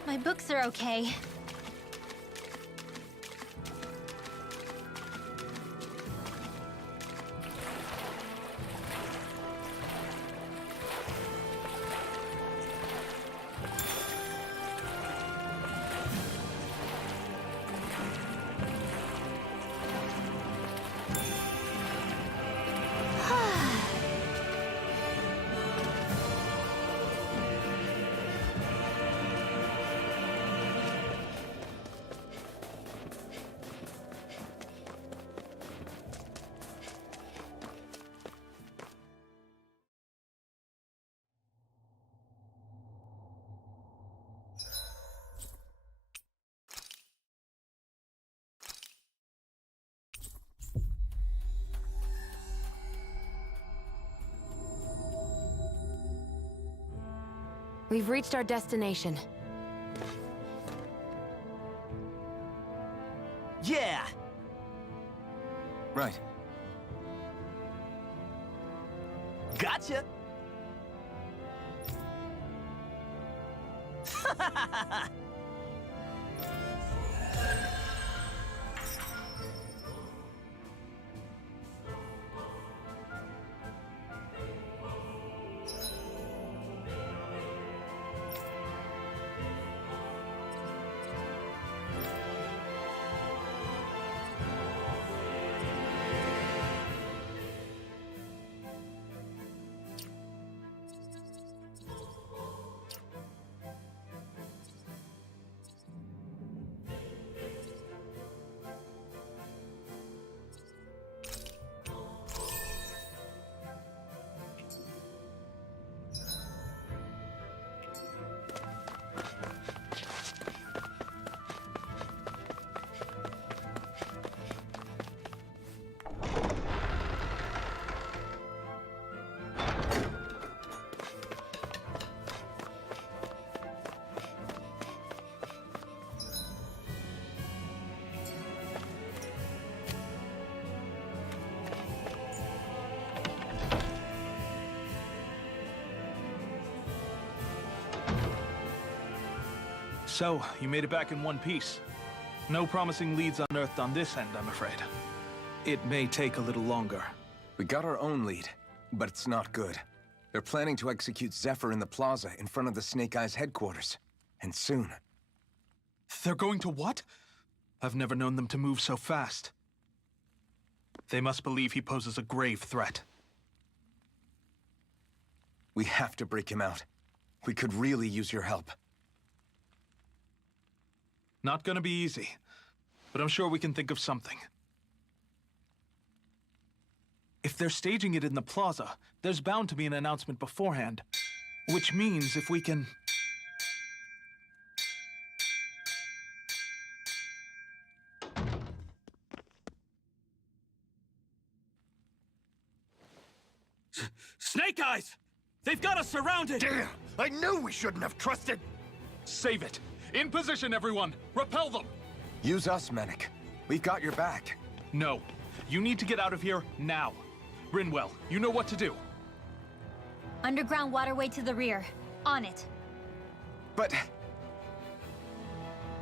My books are okay. We've reached our destination. Yeah! Right. Gotcha! So, you made it back in one piece. No promising leads unearthed on this end, I'm afraid. It may take a little longer. We got our own lead, but it's not good. They're planning to execute Zephyr in the plaza in front of the Snake Eyes headquarters. And soon. They're going to what? I've never known them to move so fast. They must believe he poses a grave threat. We have to break him out. We could really use your help. Not gonna be easy, but I'm sure we can think of something. If they're staging it in the plaza, there's bound to be an announcement beforehand. Which means if we can... Snake Eyes! They've got us surrounded! Damn! I knew we shouldn't have trusted! Save it! In position, everyone! Repel them! Use us, Mennick. We've got your back. No. You need to get out of here now. Rinwell, you know what to do. Underground waterway to the rear. On it. But...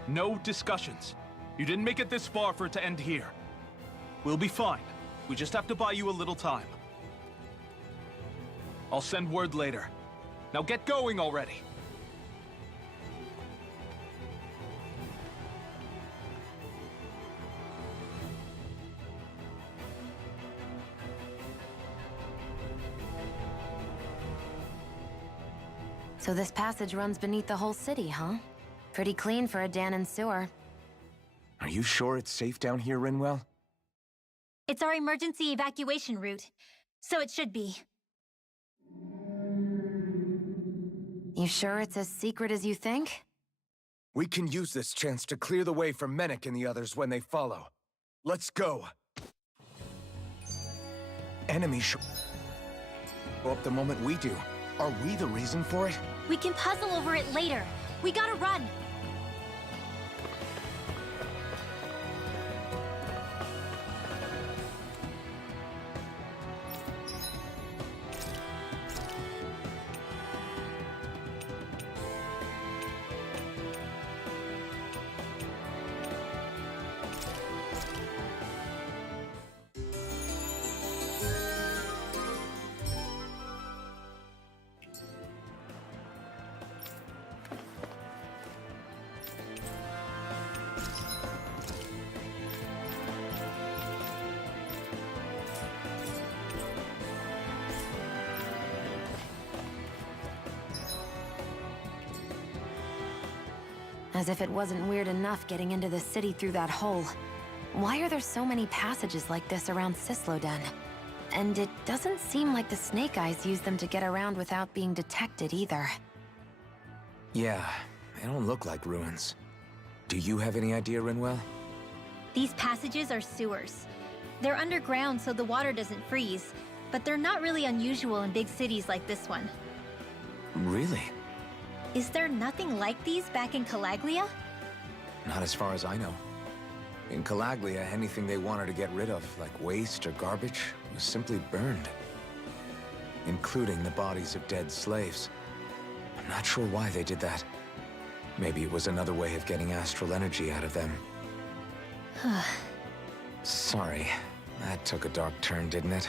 No discussions. You didn't make it this far for it to end here. We'll be fine. We just have to buy you a little time. I'll send word later. Now get going already. So this passage runs beneath the whole city, huh? Pretty clean for a Danon sewer. Are you sure it's safe down here, Rinwell? It's our emergency evacuation route, so it should be. You sure it's as secret as you think? We can use this chance to clear the way for Mennick and the others when they follow. Let's go. Enemy Go up the moment we do. Are we the reason for it? We can puzzle over it later. We gotta run. As if it wasn't weird enough getting into the city through that hole. Why are there so many passages like this around Cisloden? And it doesn't seem like the Snake Eyes use them to get around without being detected either. Yeah, they don't look like ruins. Do you have any idea, Rinwell? These passages are sewers. They're underground so the water doesn't freeze, but they're not really unusual in big cities like this one. Really? Is there nothing like these back in Calaglia? Not as far as I know. In Calaglia, anything they wanted to get rid of, like waste or garbage, was simply burned. Including the bodies of dead slaves. I'm not sure why they did that. Maybe it was another way of getting astral energy out of them. Sorry, that took a dark turn, didn't it?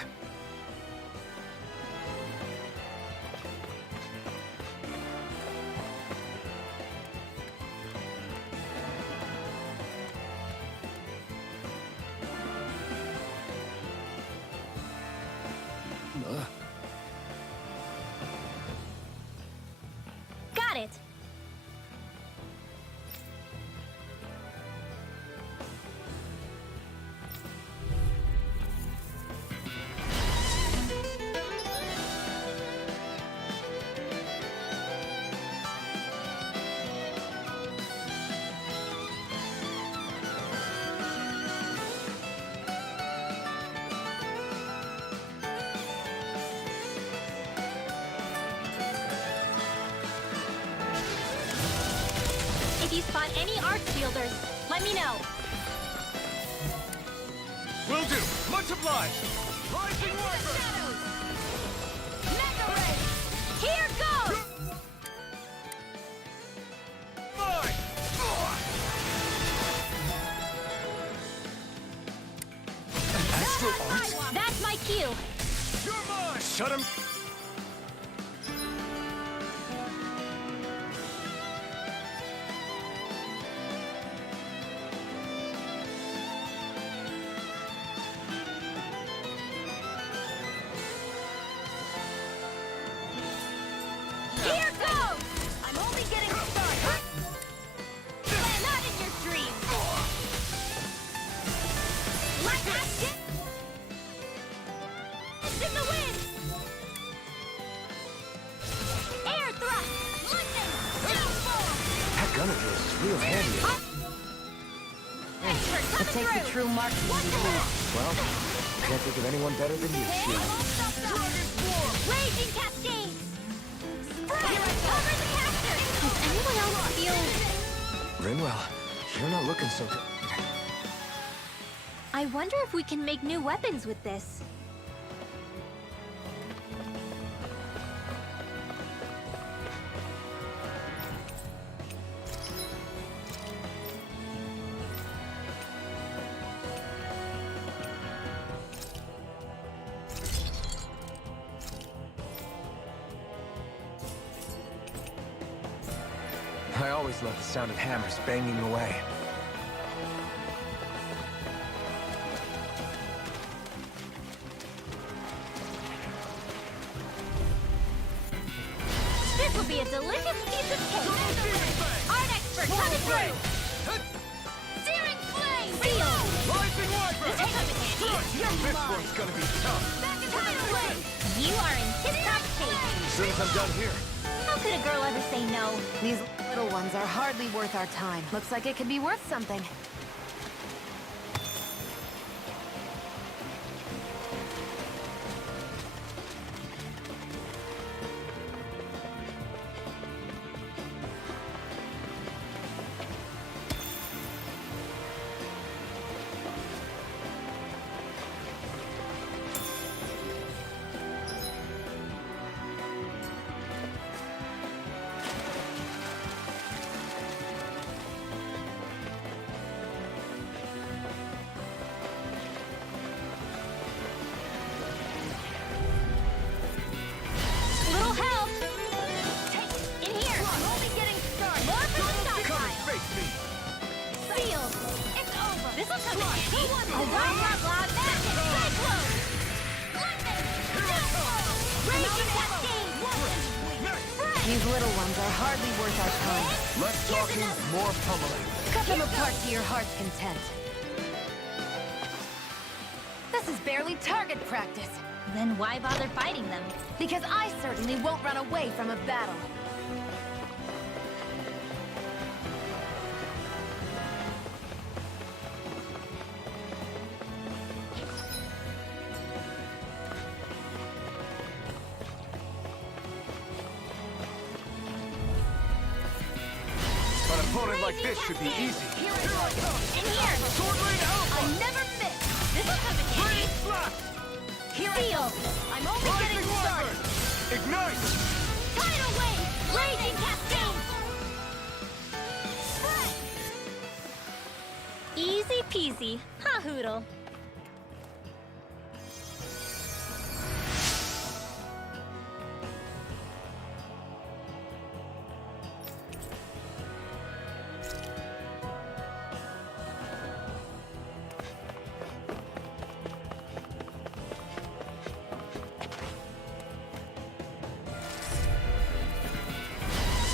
Got it! If you spot any arch fielders, let me know. Will do. Much obliged. Rising Wyvern! Mega Ray! Here goes! Mine! Astral art? That's my cue. You're mine! Shut him! Here goes! I'm only getting started. Not in your dreams. Like that shit. It's in the wind. Air thrust. Lightning. Downfall. That gun of yours is real handy. Expert It coming takes a through. true marksman to lose. Well, can't think of anyone better than you, Shield. Raging cascade. Cover the caster. Does anyone else feel... Rinwell, you're not looking so good. I wonder if we can make new weapons with this. I always love the sound of hammers banging away. This will be a delicious piece of cake. Art expert coming through. Searing flame. Field. Rising Wyvern! This comes in handy. This one's gonna be tough. Back in tidal flame. You are in tip-top shape. As soon as I'm done here. How could a girl ever say no? These little ones are hardly worth our time. Looks like it could be worth something. These little ones are hardly worth our time. Less talking, more pummeling. Cut them apart to your heart's content. This is barely target practice. Then why bother fighting them? Because I certainly won't run away from a battle. An opponent like this should be easy. Here I go. In here. Sword Lane Alpha! I never miss. This will come in handy. Blast! Here I go. I'm only getting Rising started. Wyvern! Ignite! Tidal wave. Raging cascade. Easy peasy. Ha hoodle.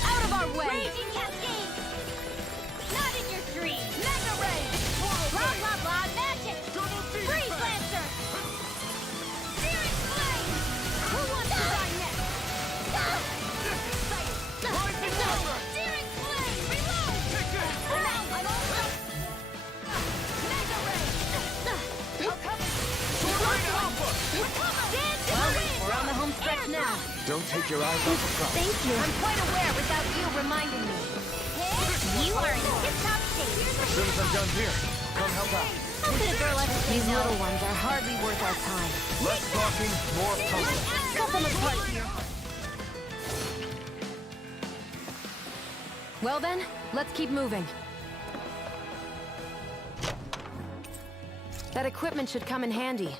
Out of our way! Raging cascade. Not in your dreams. Mega ray. Blah blah blah. Magic. Freeze lancer. Searing flame. Who wants to die next? Searing flame. Reload. I'm almost. Mega ray. I'll cover. Sword Lane Alpha! Dance in the Well, wind. we're on the home stretch now. Don't take your eyes off the prize. Thank you. I'm quite aware without you reminding me. You are in tip-top shape. As soon as I'm done here, come help out. How could a girl ever say These no? little ones are hardly worth our time. Less talking, more pummeling. Cut them apart here. Well then, let's keep moving. That equipment should come in handy.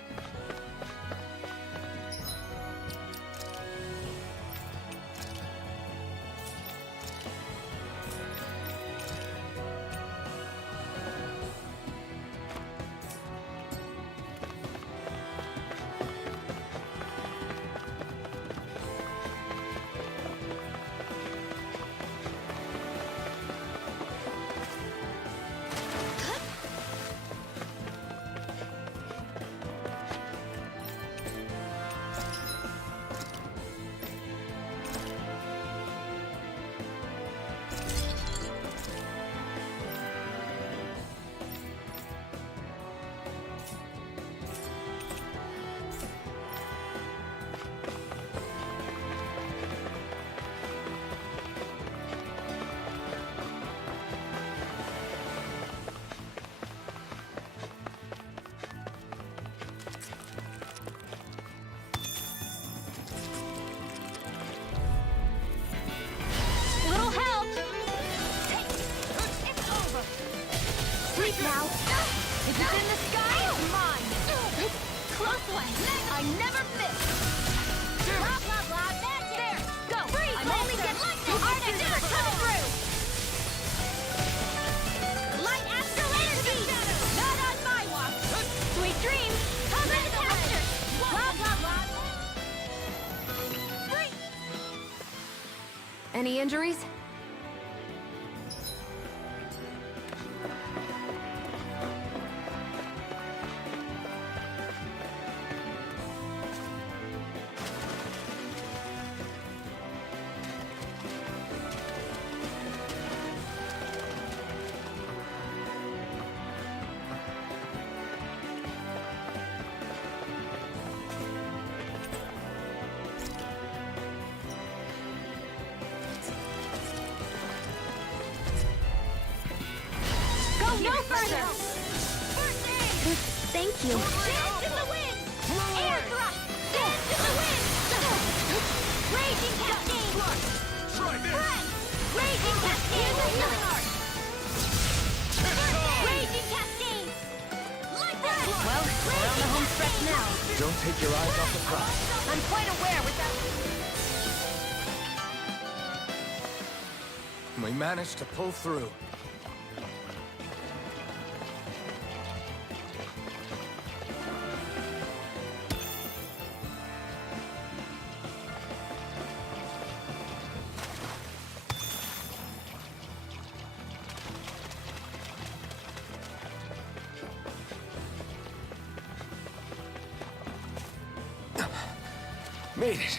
Little help. It's over. Sleep now. If it's in the sky, it's mine. Close one. I never miss. Blah blah blah. Magic. There. Go. Freeze. I'm only getting Artificer coming through. Light astral energy. Not on my watch. Sweet dreams. Come in capture. Blah blah blah. Freeze. Any injuries? Go no further. Thank you. Dance in the wind. Air thrust. Dance in the wind. Raging cascade. Try this! Press. Raging cascade. Raging cascade. Like that. Well, we're on the home stretch now. Don't take your eyes off the prize. I'm quite aware without... We managed to pull through. Made it.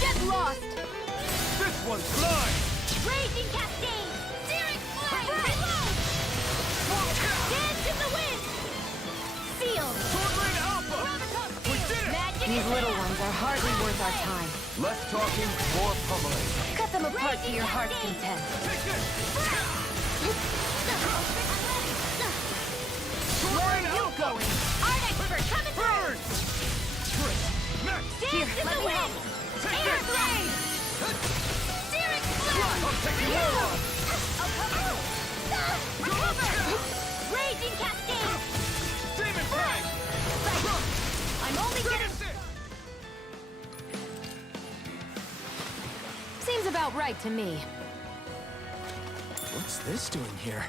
Get lost! This one's mine! Raging Cascade! Searing Flame! Reload! Dance in the wind! Sealed! Sword Rain Alpha! Graviton We Field! did it! Magic These is little down! ones are hardly worth our time. Less talking, more pummeling. Cut them apart to your heart's content. Take this! Where are you going? Art expert coming Burn! through! Next! Here, Dance in let the me wind! Take Air this! blade! Searing Flame! I'm taking you on! Recover! Raging Cascade! Demon Fang! I'm only getting... Finish it! Seems about right to me. What's this doing here?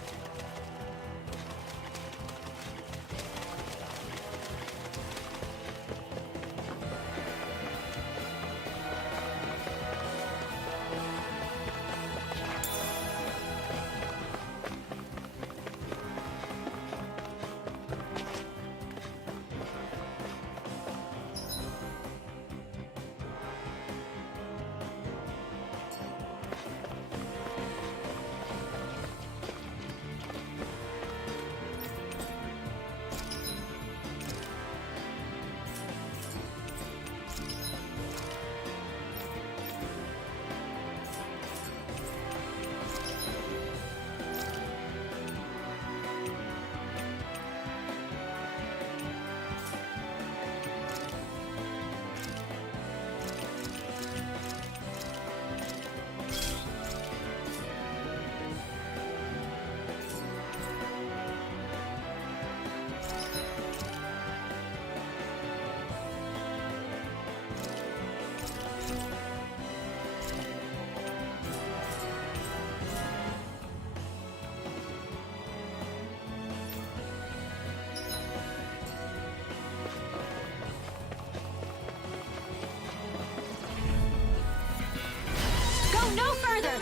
Go no further!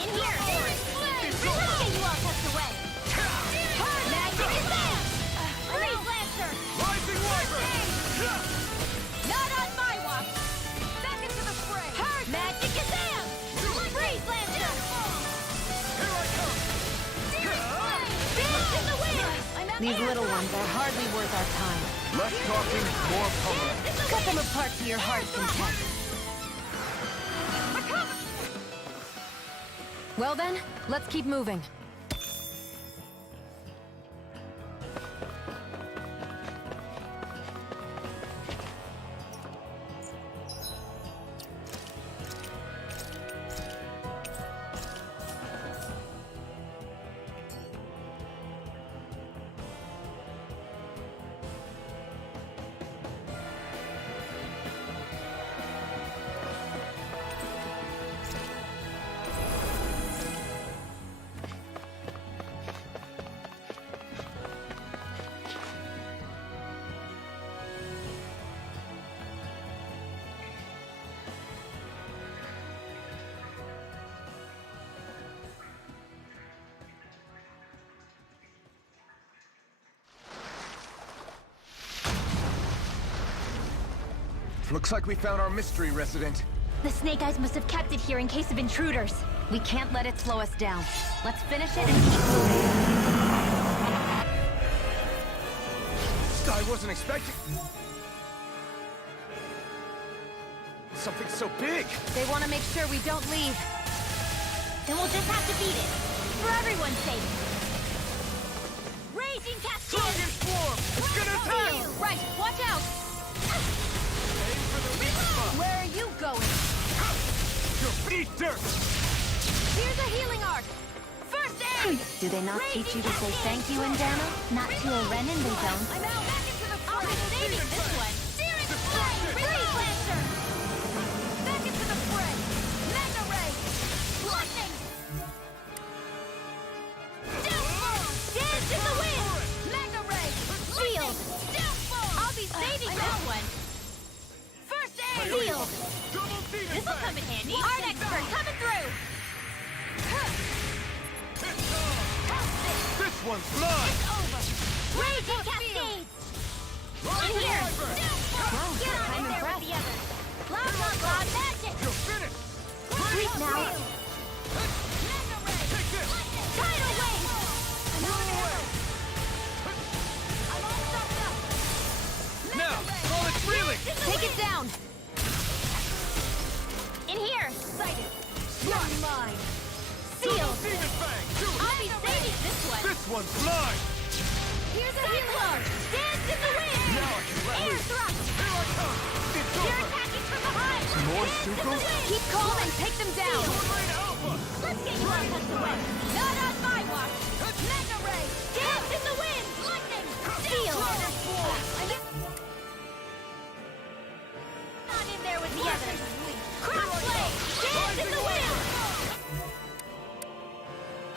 In here! Let's get you all tucked away! Magic is there! Freeze Lancer! Rising Wyvern! Not on my watch! Back into the fray! Magic is there! Freeze Lancer! Here I come! Dance in the wind! These little ones are hardly worth our time. Less talking, more pummeling. Cut them apart to your heart's content. Well then, let's keep moving. Looks like we found our mystery resident. The Snake Eyes must have kept it here in case of intruders. We can't let it slow us down. Let's finish it and keep moving. I wasn't expecting... something so big! They want to make sure we don't leave. Then we'll just have to beat it. For everyone's sake. Raging Cascade! Dragon Swarm! It's gonna attack! Right, watch out! Aim for the weak spot! Where are you going? Your feet dirt! Here's a healing arc! First aid! Do they not teach you to say thank you, Indiana? Not to a Renin, they don't. I'm out back into the fray! I'll be saving this one! Searing Flame! Freeze Lancer! Back into the fray! Mega Ray! Lightning! Downfall! Dance in the wind! Mega Ray! Shield! Downfall! I'll be saving this one! First aid! Heal! Double demon! This'll will come in handy. Art expert coming through. This one's mine! Raging cascades. In here. Get on in there with the others. Blah, blah, blah, magic. You're finished! Sleep now. Take this! Tidal wave. I'm all stopped up. Now, call it reeling! Take it down. In here. Sighted. You're mine. Double Sealed. Demon Fang! Do it! I'll be saving this one. This one's mine! Here's a cyclone. Dance in the wind. Now I can let Air loose. thrust. Here I come! It's They're over! attacking from behind. More Dance in the Sukos? wind. Keep calm and take them down. Ray to Alpha! Let's get you all tucked away. Not on my watch. Mega ray. Dance in the wind. Lightning. Steel. Not in there with the others. Crossblade. Dance in the wind.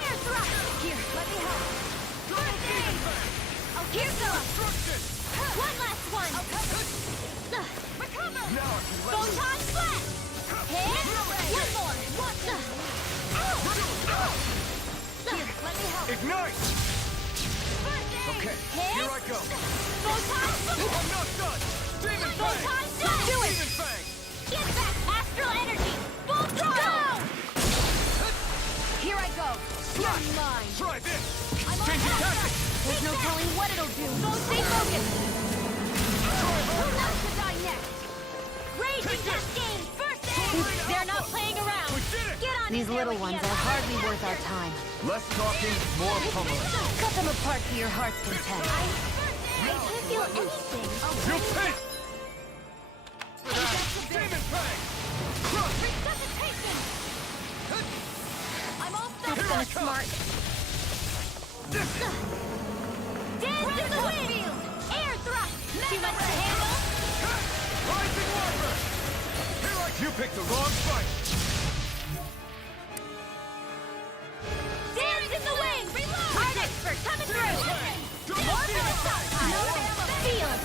Air thrust. Here, let me help. First aid. Oh, here goes. One last one. Recover. Now I can let loose. Photon flash. Hit. One more. Here, let me help. Ignite! First aid. Okay, Hit. here I go. Photon flash. I'm not done! Demon Fang! Photon flash. Do it! Demon Fang! Get back. Astral energy. Full throttle. Here I go. You're mine. Try this! I'm all Changing set. tactics! There's no telling what it'll do. Stay focused. Who wants to die next? Raging cascade. First aid. They're not playing around. We did it! Get on These in there little with ones the are others. hardly worth our time. Less talking, more pummeling. Cut them apart to your heart's content. I can't feel anything. You pick! Demon Fang! Crush! Resuscitation. I'm all set. Here I come! Smart. Dance in the wind. Air thrust. Too much to handle. Rising Wyvern! Here I You picked the wrong fight! Dance in the wind. Art expert coming through. Double More for the Demon Fang! stockpile. Field.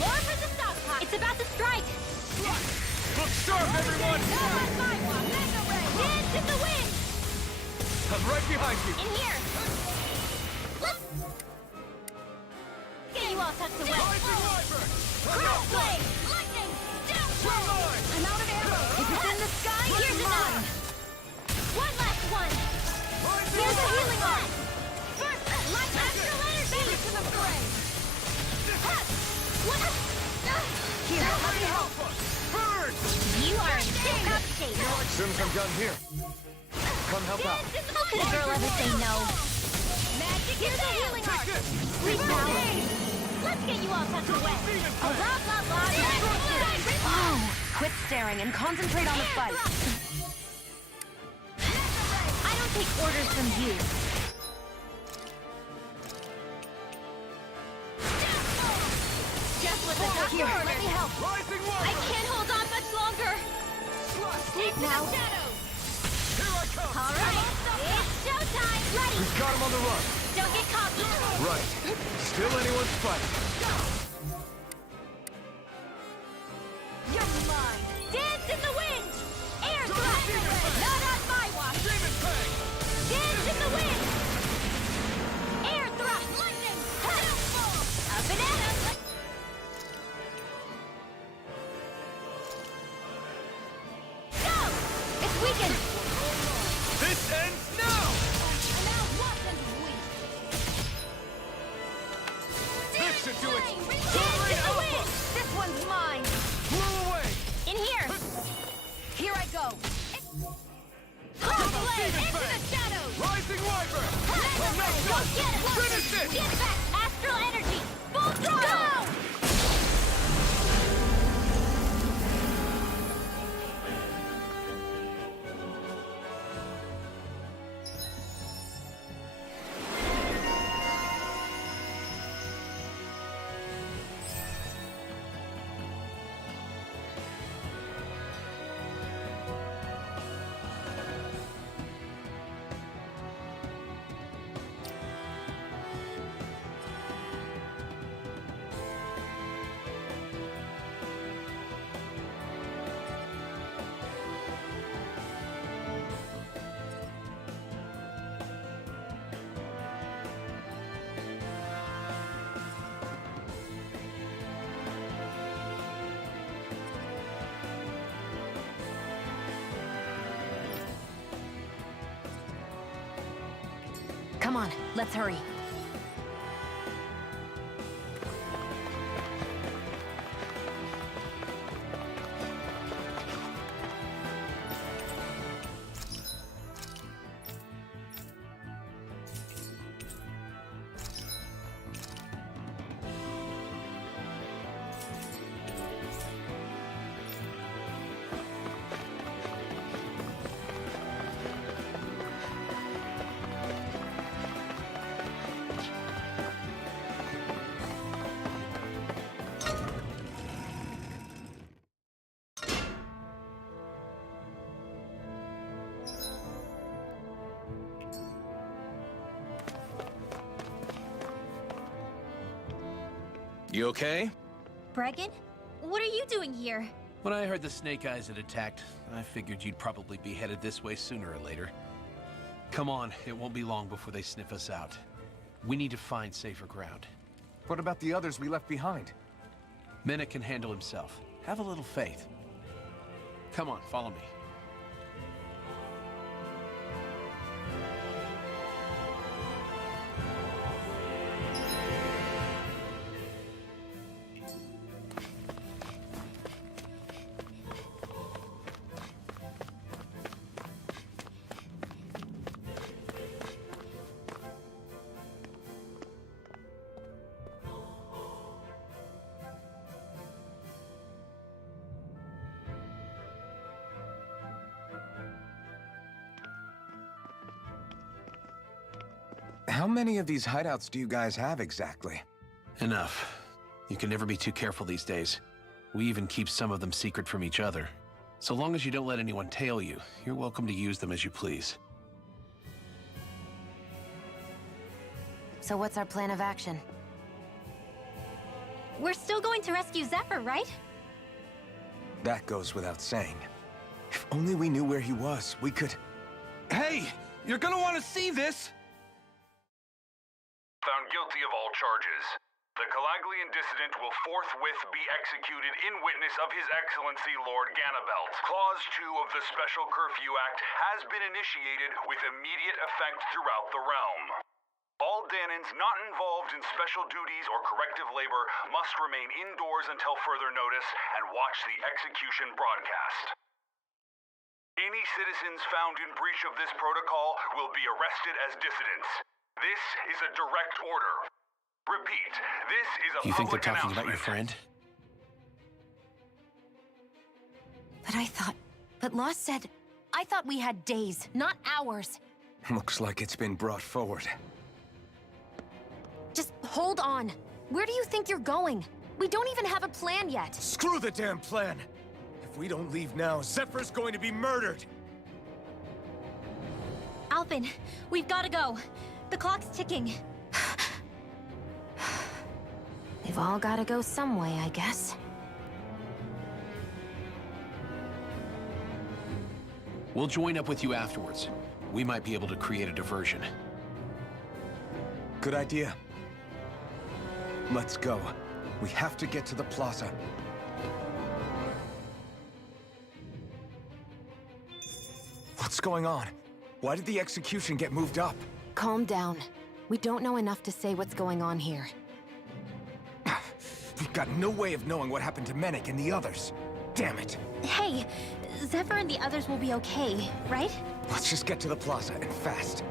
More for the stockpile. It's about to strike. Look sharp, everyone! Dance in the wind. I'm right behind you! In here. Let's get you all tucked away. Rising Wyvern! Crossblade. Lightning. We're mine! I'm out of ammo. If it's in the sky, Here's it's another. mine. One last one. Rising Here's a Wyvern! healing arm. First, light astral energy. To the fray. What? Here, let me help. Burn! You are in tip-top shape. As soon as I'm done here, come help out. How could a girl ever say no? Magic is a healing Take art. this! Sleep now. Let's get you all tucked away. Demon Oh, Fang! blah, blah, blah. Oh, quit staring and concentrate on the fight. I don't take orders from you. Just what the doctor Here, ordered. let me help. Rising I Wyvern! can't hold on much longer. Sleep now. Here I come! All right, it's showtime. Ready. We've got him on the run. Don't get cocky. Right. Still anyone's fight. You're mine. Dance in the wind. Air thrust. Not on my watch. Demon Fang! Dance in the wind. Air thrust. Lightning. A banana. Go. It's weakened. This ends now! This should do it! Dance in the wind. This one's mine. Blew away! In here. Here I go. Crossblade. Demon Into Fang! the shadows. Rising Wyvern! I'm not Go done! get it. Finish it! Get back. Astral energy. Full throttle. Go. Come on, let's hurry. You okay? Bregan? What are you doing here? When I heard the Snake Eyes had attacked, I figured you'd probably be headed this way sooner or later. Come on, it won't be long before they sniff us out. We need to find safer ground. What about the others we left behind? Menek can handle himself. Have a little faith. Come on, follow me. How many of these hideouts do you guys have exactly? Enough. You can never be too careful these days. We even keep some of them secret from each other. So long as you don't let anyone tail you, you're welcome to use them as you please. So what's our plan of action? We're still going to rescue Zephyr, right? That goes without saying. If only we knew where he was, we could... Hey! You're gonna want to see this! Found guilty of all charges. The Calaglian dissident will forthwith be executed in witness of His Excellency Lord Ganabelt. Clause 2 of the Special Curfew Act has been initiated with immediate effect throughout the realm. All Danans not involved in special duties or corrective labor must remain indoors until further notice and watch the execution broadcast. Any citizens found in breach of this protocol will be arrested as dissidents. This is a direct order. Repeat, this is a You think they're public talking about your announcement. friend? But Lost said... I thought we had days, not hours. Looks like it's been brought forward. Just hold on. Where do you think you're going? We don't even have a plan yet. Screw the damn plan! If we don't leave now, Zephyr's going to be murdered! Alphen, we've got to go. The clock's ticking. They've all gotta go some way, I guess. We'll join up with you afterwards. We might be able to create a diversion. Good idea. Let's go. We have to get to the plaza. What's going on? Why did the execution get moved up? Calm down. We don't know enough to say what's going on here. We've got no way of knowing what happened to Menek and the others. Damn it. Hey, Zephyr and the others will be okay, right? Let's just get to the plaza, and fast.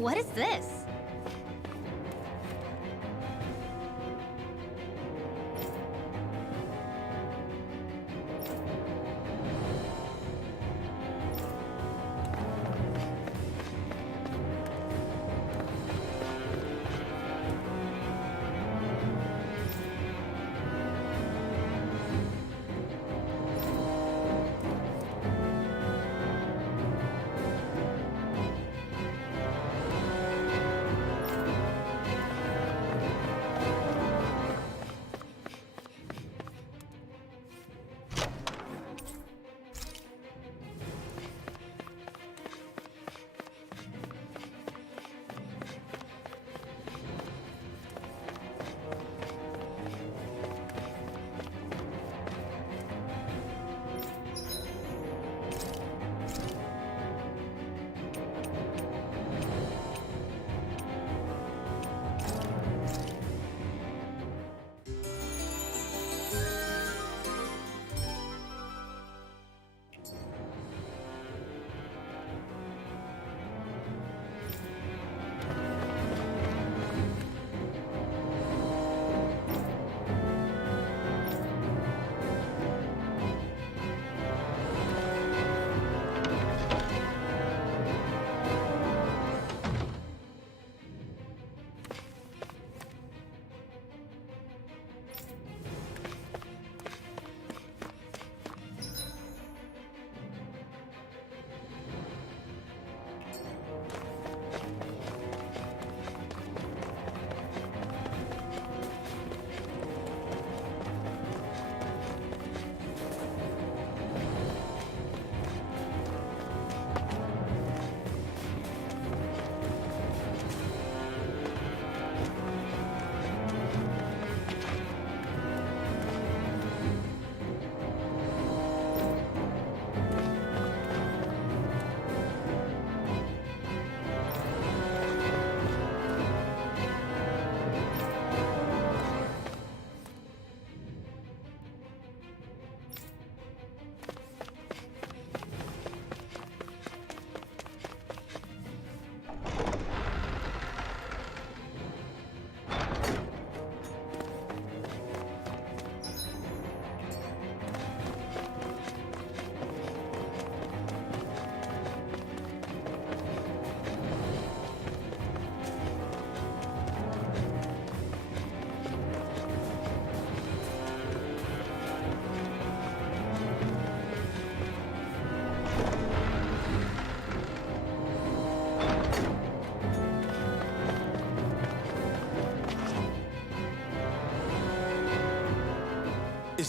What is this?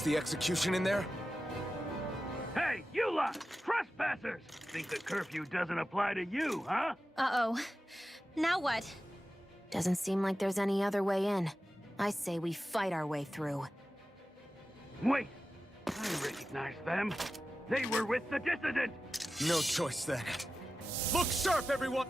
the execution in there? Hey, you lot! Trespassers! Think the curfew doesn't apply to you, huh? Uh-oh. Now what? Doesn't seem like there's any other way in. I say we fight our way through. Wait! I recognize them. They were with the dissident! No choice then. Look sharp, everyone!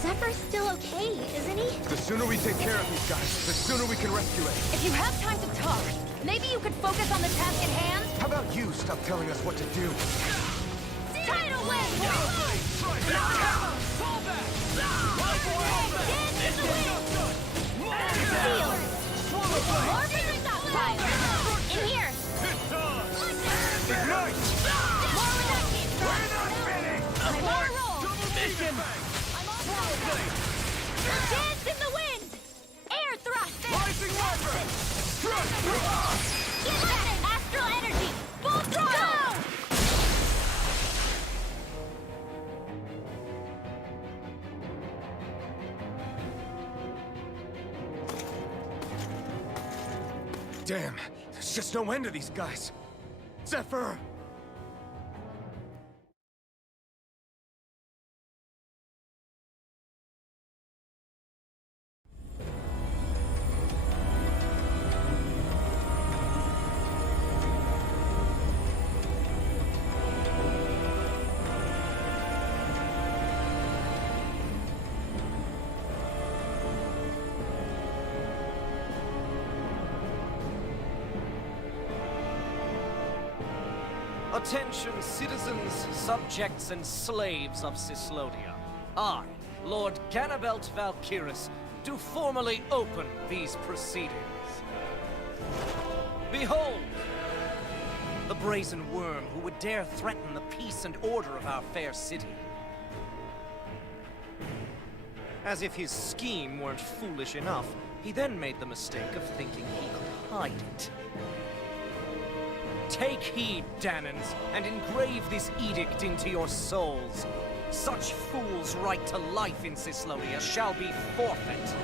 Zephyr's still okay, isn't he? The sooner we take care of these guys, the sooner we can rescue it. If you have time to talk, maybe you could focus on the task at hand? How about you stop telling us what to do? Tidal wave! Fall back! Dance in the wind! Seal! More projectile! In here! Ignite! More reduction! We're not finished! I'm on a roll! Mission! Dance in the wind! Air thrust! Rising Viper! Get back! Astral energy! Full throttle! Damn, there's just no end to these guys. Zephyr! Attention, citizens, subjects, and slaves of Cyslodia. I, Lord Ganabelt Valkyris, do formally open these proceedings. Behold! The brazen worm who would dare threaten the peace and order of our fair city. As if his scheme weren't foolish enough, he then made the mistake of thinking he could hide it. Take heed, Danans, and engrave this edict into your souls. Such fools' right to life in Cyslodia shall be forfeit.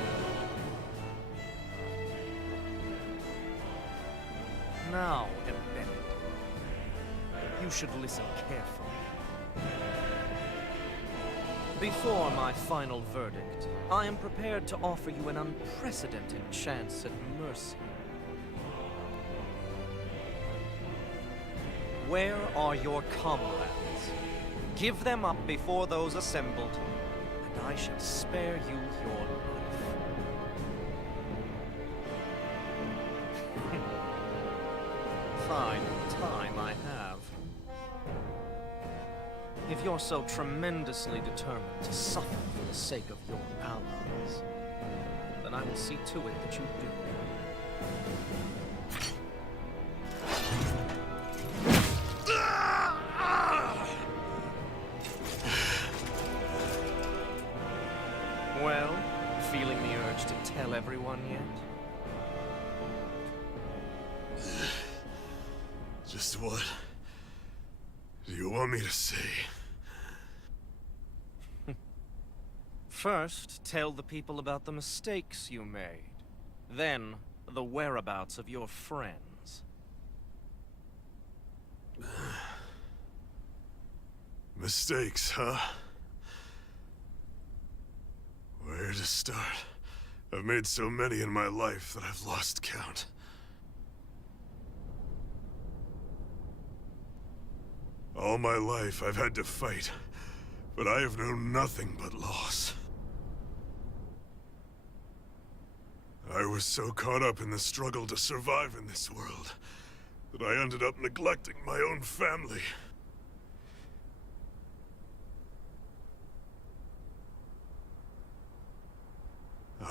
Now, Embedded, you should listen carefully. Before my final verdict, I am prepared to offer you an unprecedented chance at mercy. Where are your comrades? Give them up before those assembled, and I shall spare you your life. Fine time I have. If you're so tremendously determined to suffer for the sake of your allies, then I will see to it that you do. Well, feeling the urge to tell everyone yet? Just what do you want me to say? First, tell the people about the mistakes you made. Then, the whereabouts of your friends. Mistakes, huh? Where to start? I've made so many in my life that I've lost count. All my life I've had to fight, but I have known nothing but loss. I was so caught up in the struggle to survive in this world that I ended up neglecting my own family.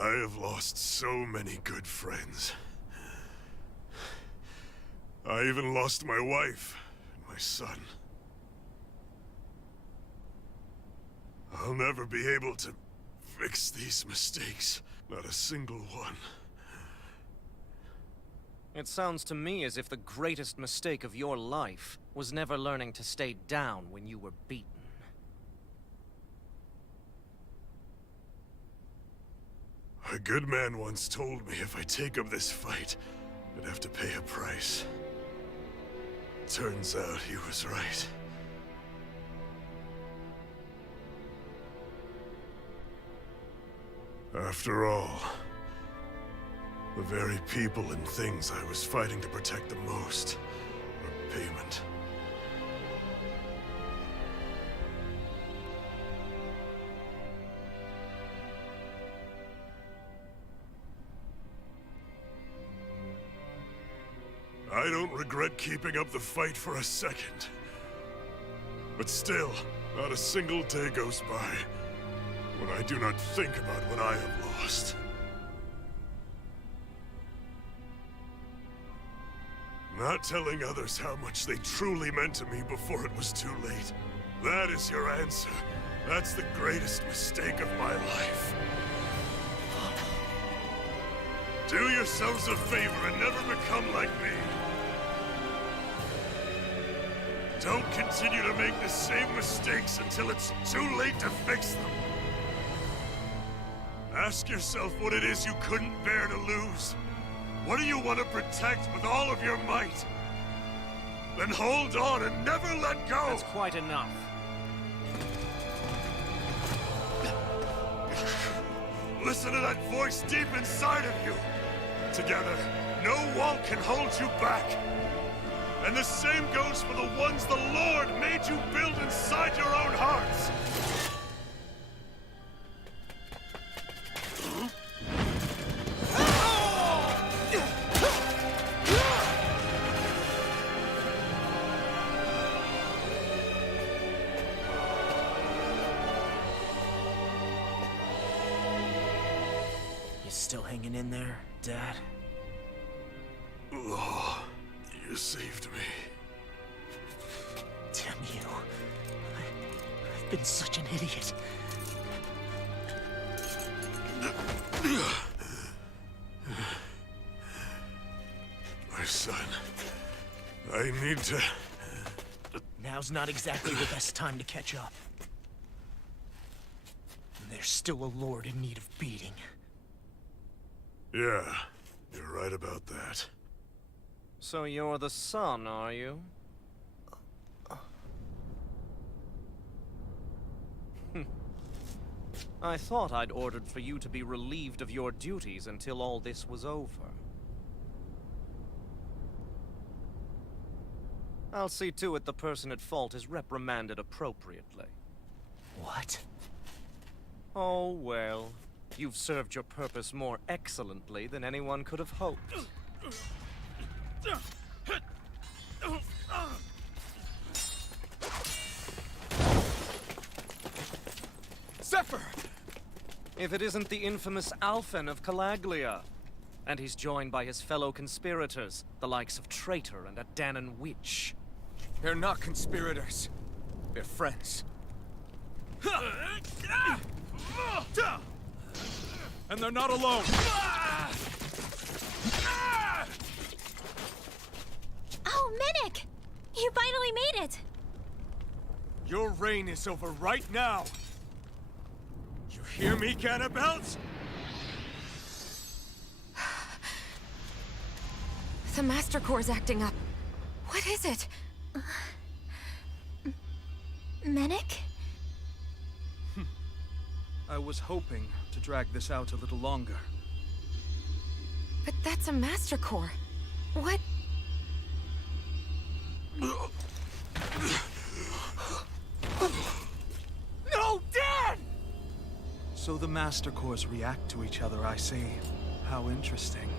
I have lost so many good friends. I even lost my wife and my son. I'll never be able to fix these mistakes. Not a single one. It sounds to me as if the greatest mistake of your life was never learning to stay down when you were beaten. A good man once told me if I take up this fight, I'd have to pay a price. Turns out he was right. After all, the very people and things I was fighting to protect the most are payment. I don't regret keeping up the fight for a second. But still, not a single day goes by when I do not think about what I have lost. Not telling others how much they truly meant to me before it was too late. That is your answer. That's the greatest mistake of my life. Do yourselves a favor and never become like me. Don't continue to make the same mistakes until it's too late to fix them. Ask yourself what it is you couldn't bear to lose. What do you want to protect with all of your might? Then hold on and never let go! That's quite enough. Listen to that voice deep inside of you! Together, no wall can hold you back! And the same goes for the ones the Lord made you build inside your own hearts! You still hanging in there, Dad? Oh, you saved me. Damn you. I've been such an idiot. My son, I need to... Now's not exactly the best time to catch up. There's still a lord in need of beating. Yeah, you're right about that. So you're the son, are you? I thought I'd ordered for you to be relieved of your duties until all this was over. I'll see to it the person at fault is reprimanded appropriately. What? Oh, well. You've served your purpose more excellently than anyone could have hoped. Zephyr! If it isn't the infamous Alphen of Calaglia. And he's joined by his fellow conspirators, the likes of Traitor and a Danan Witch. They're not conspirators. They're friends. And they're not alone. Oh, Minik! You finally made it! Your reign is over right now. You hear me, Ganabelt? The Master Core's acting up. What is it? Minik? I was hoping to drag this out a little longer. But that's a Master Core. What? No, Dad! So the Master Cores react to each other, I see. How interesting.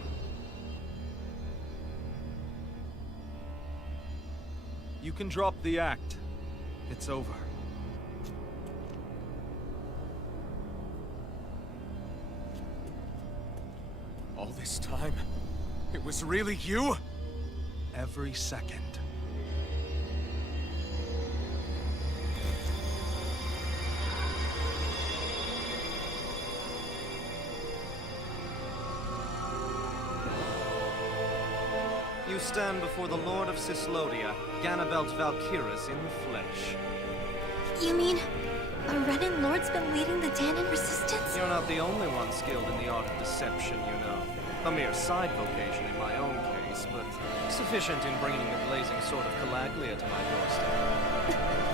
You can drop the act. It's over. All this time, it was really you? Every second. You stand before the Lord of Cyslodia, Ganabelt Valkyris in the flesh. You mean a Renan Lord's been leading the Danan resistance? You're not the only one skilled in the art of deception, you know. A mere side vocation in my own case. price, but sufficient in bringing the blazing sword of Calaglia to my doorstep.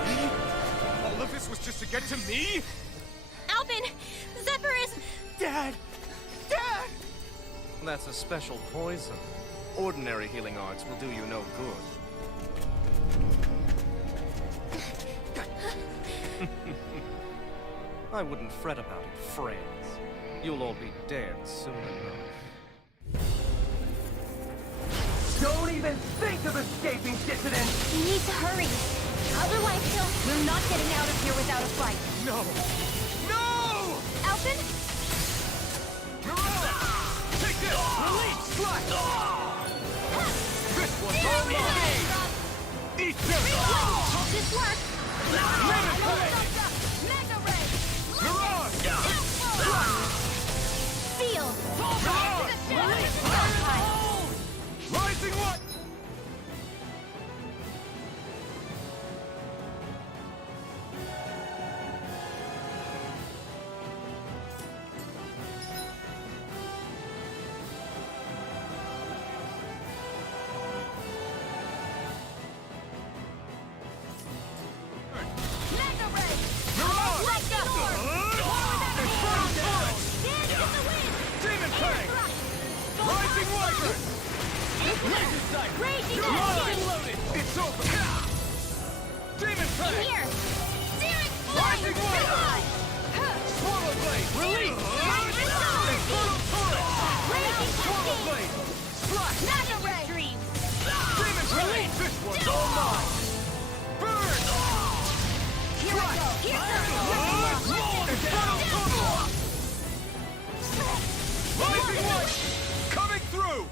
Me? All of this was just to get to me? Alvin! Zephyr is... Dad! Dad! That's a special poison. Ordinary healing arts will do you no good. I wouldn't fret about it, friends. You'll all be dead soon enough. Don't even think of escaping, dissidents! We need to hurry. Otherwise We're not getting out of here without a fight. No! No! Alvin? Take this! Release! Slash! This one's all mine! Eat this! This worked. Mega Ray! Mirage! Feel. Rising what? Mega Ray! Mirage! Lightning Orb! Dance in the wind! Demon Fang! Rising Wyvern! Laser Sight! Raging Locked Action! and loaded! It's over! Demon Fang! Here. Searing Rising flame. Wyvern! Swallow Blade! Release! Infernal Torrent! Raging Swallow Cascade. Blade! Slash! Mega Ray! Dreams. Demon Fang! This one's all mine! Burn! Here I go! Infernal Torrent! Rising Light! Coming through!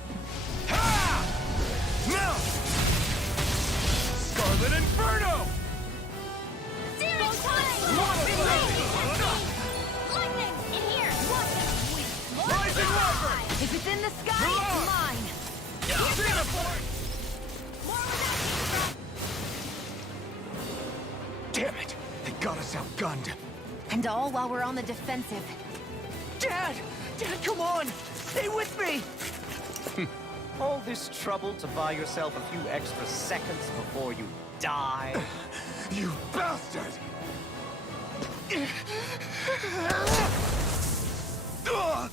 Ha! Now! Scarlet Inferno! Searing flame. Lightning! In here. Rising Wyvern! If it's in the sky, Mirage! it's mine. Xenophort! Damn it! They got us outgunned. And all while we're on the defensive. Dad! Dad, come on! Stay with me! All this trouble to buy yourself a few extra seconds before you die? You bastard! Ugh!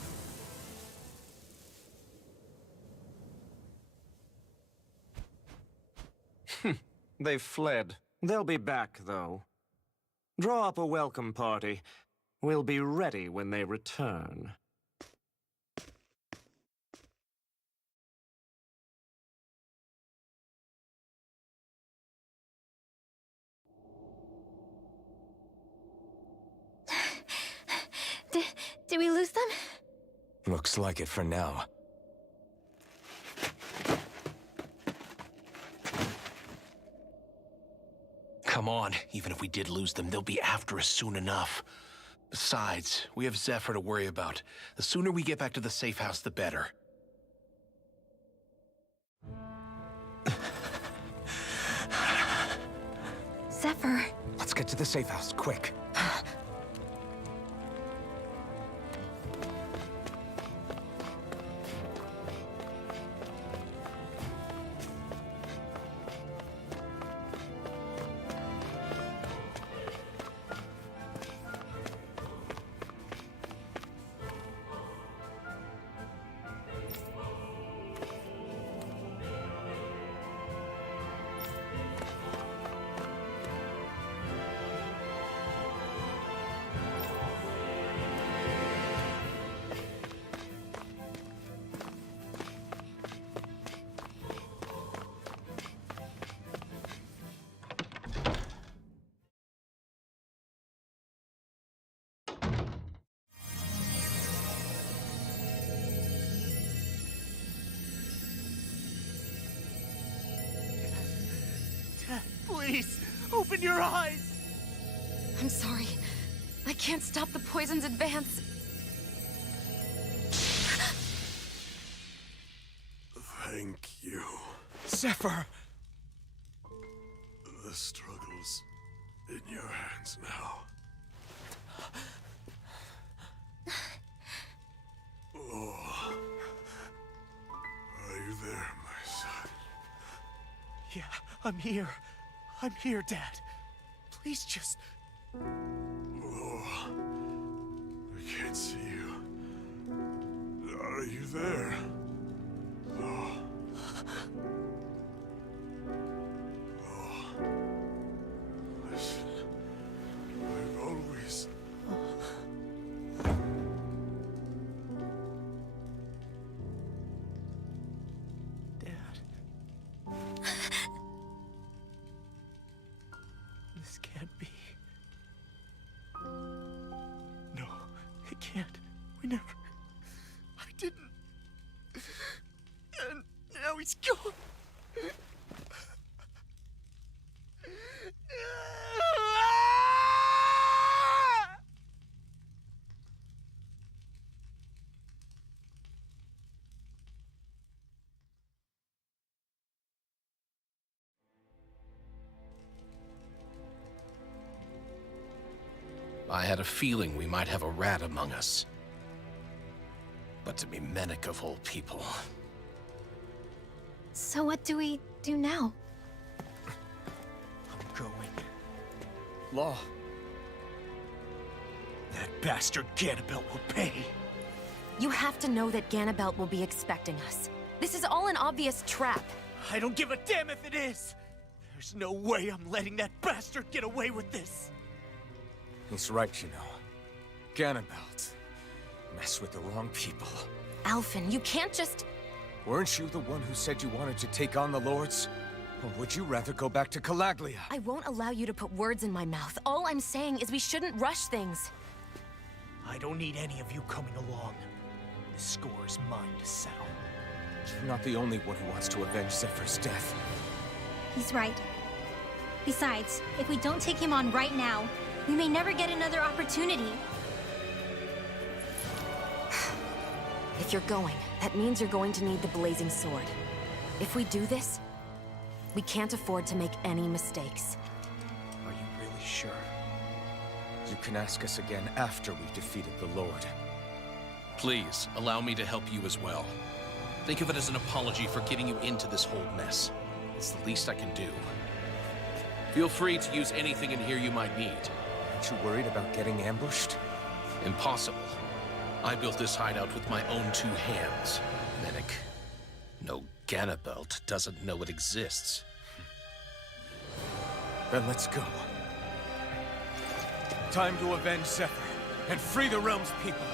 They've fled. They'll be back, though. Draw up a welcome party. We'll be ready when they return. Did we lose them? Looks like it for now. Come on. Even if we did lose them, they'll be after us soon enough. Besides, we have Zephyr to worry about. The sooner we get back to the safe house, the better. Zephyr. Let's get to the safe house, quick. Please, open your eyes! I'm sorry. I can't stop the poison's advance. Thank you. Zephyr! The struggle's in your hands now. Oh. Are you there, my I'm here. I'm here, Dad. Please just... Oh, I can't see you. Are you there? Oh. Oh. Listen, I've always... Dad. This can't be. No, it can't. We never... I didn't. And now he's gone. I had a feeling we might have a rat among us. But to be Menek of all people... So what do we do now? I'm going. Law. That bastard Ganabelt will pay. You have to know that Ganabelt will be expecting us. This is all an obvious trap. I don't give a damn if it is! There's no way I'm letting that bastard get away with this! He's right, you know. Ganabelt. Mess with the wrong people. Alphen, you can't just... Weren't you the one who said you wanted to take on the Lords? Or would you rather go back to Calaglia? I won't allow you to put words in my mouth. All I'm saying is we shouldn't rush things. I don't need any of you coming along. The score is mine to settle. You're not the only one who wants to avenge Zephyr's death. He's right. Besides, if we don't take him on right now, we may never get another opportunity. If you're going, that means you're going to need the Blazing Sword. If we do this, we can't afford to make any mistakes. Are you really sure? You can ask us again after we've defeated the Lord. Please, allow me to help you as well. Think of it as an apology for getting you into this whole mess. It's the least I can do. Feel free to use anything in here you might need. Aren't you worried about getting ambushed? Impossible. I built this hideout with my own 2 hands, Menek. No Ganabelt doesn't know it exists. Then let's go. Time to avenge Zephyr and free the realm's people.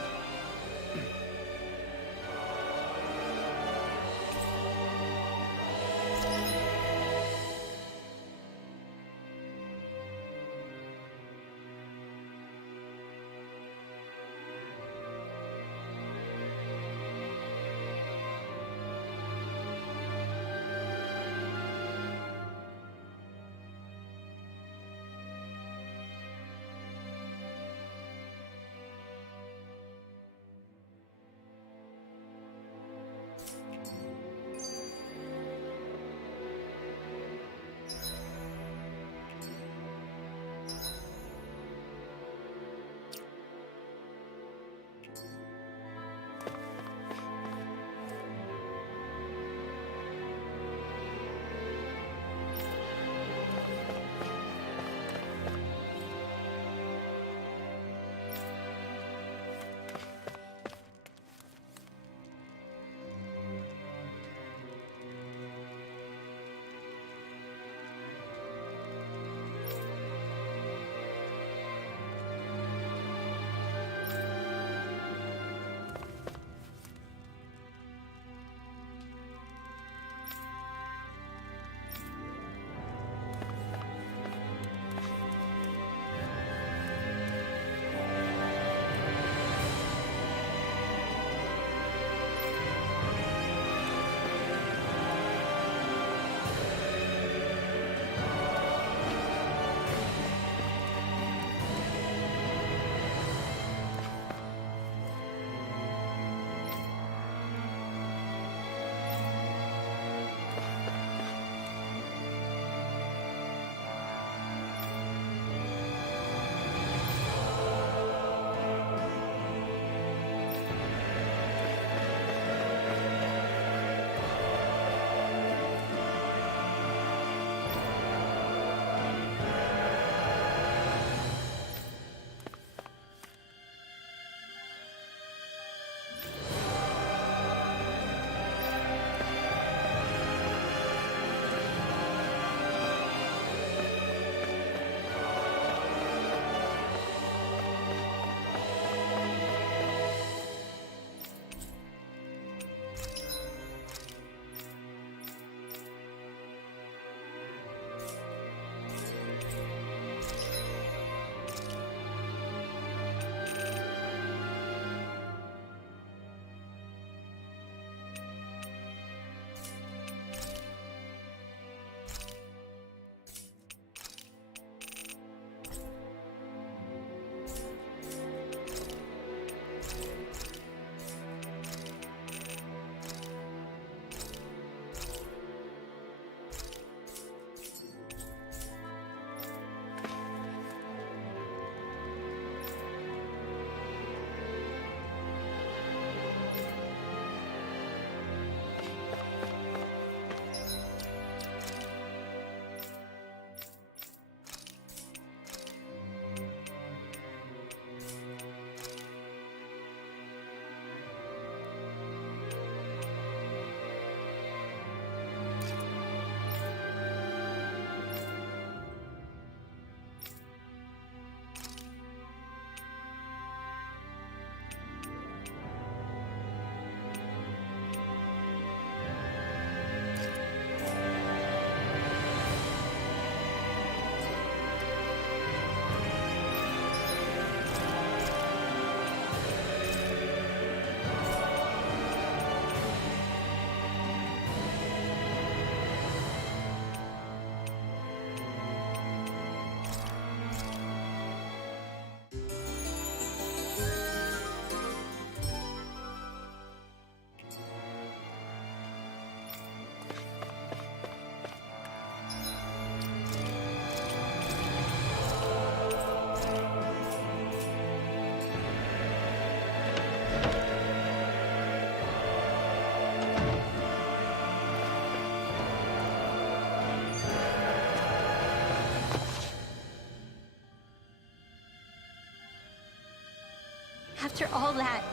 After all that,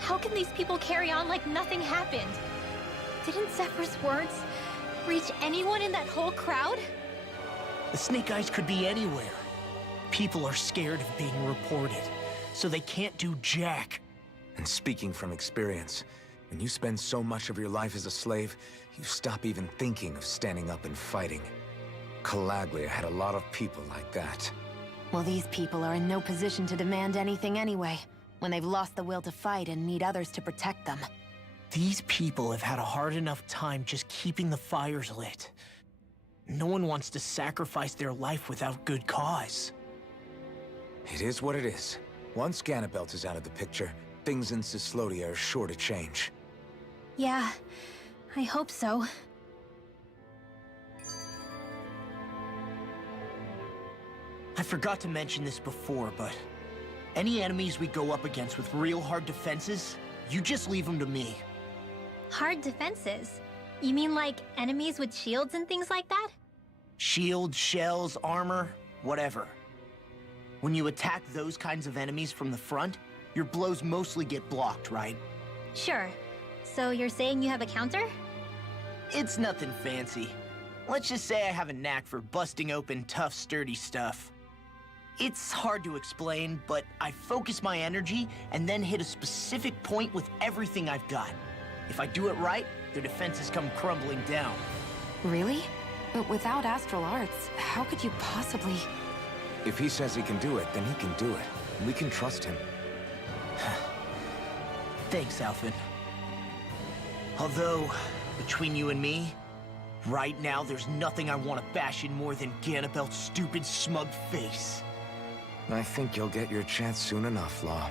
how can these people carry on like nothing happened? Didn't Zephyr's words reach anyone in that whole crowd? The Snake Eyes could be anywhere. People are scared of being reported, so they can't do jack. And speaking from experience, when you spend so much of your life as a slave, you stop even thinking of standing up and fighting. Calaglia had a lot of people like that. Well, these people are in no position to demand anything anyway, when they've lost the will to fight and need others to protect them. These people have had a hard enough time just keeping the fires lit. No one wants to sacrifice their life without good cause. It is what it is. Once Ganabelt is out of the picture, things in Cyslodia are sure to change. Yeah, I hope so. I forgot to mention this before, but any enemies we go up against with real hard defenses, you just leave them to me. Hard defenses? You mean like enemies with shields and things like that? Shields, shells, armor, whatever. When you attack those kinds of enemies from the front, your blows mostly get blocked, right? Sure. So you're saying you have a counter? It's nothing fancy. Let's just say I have a knack for busting open tough, sturdy stuff. It's hard to explain, but I focus my energy and then hit a specific point with everything I've got. If I do it right, their defenses come crumbling down. Really? But without astral arts, how could you possibly... If he says he can do it, then he can do it. We can trust him. Thanks, Alphen. Although, between you and me, right now there's nothing I want to bash in more than Ganabelt's stupid, smug face. I think you'll get your chance soon enough, Law.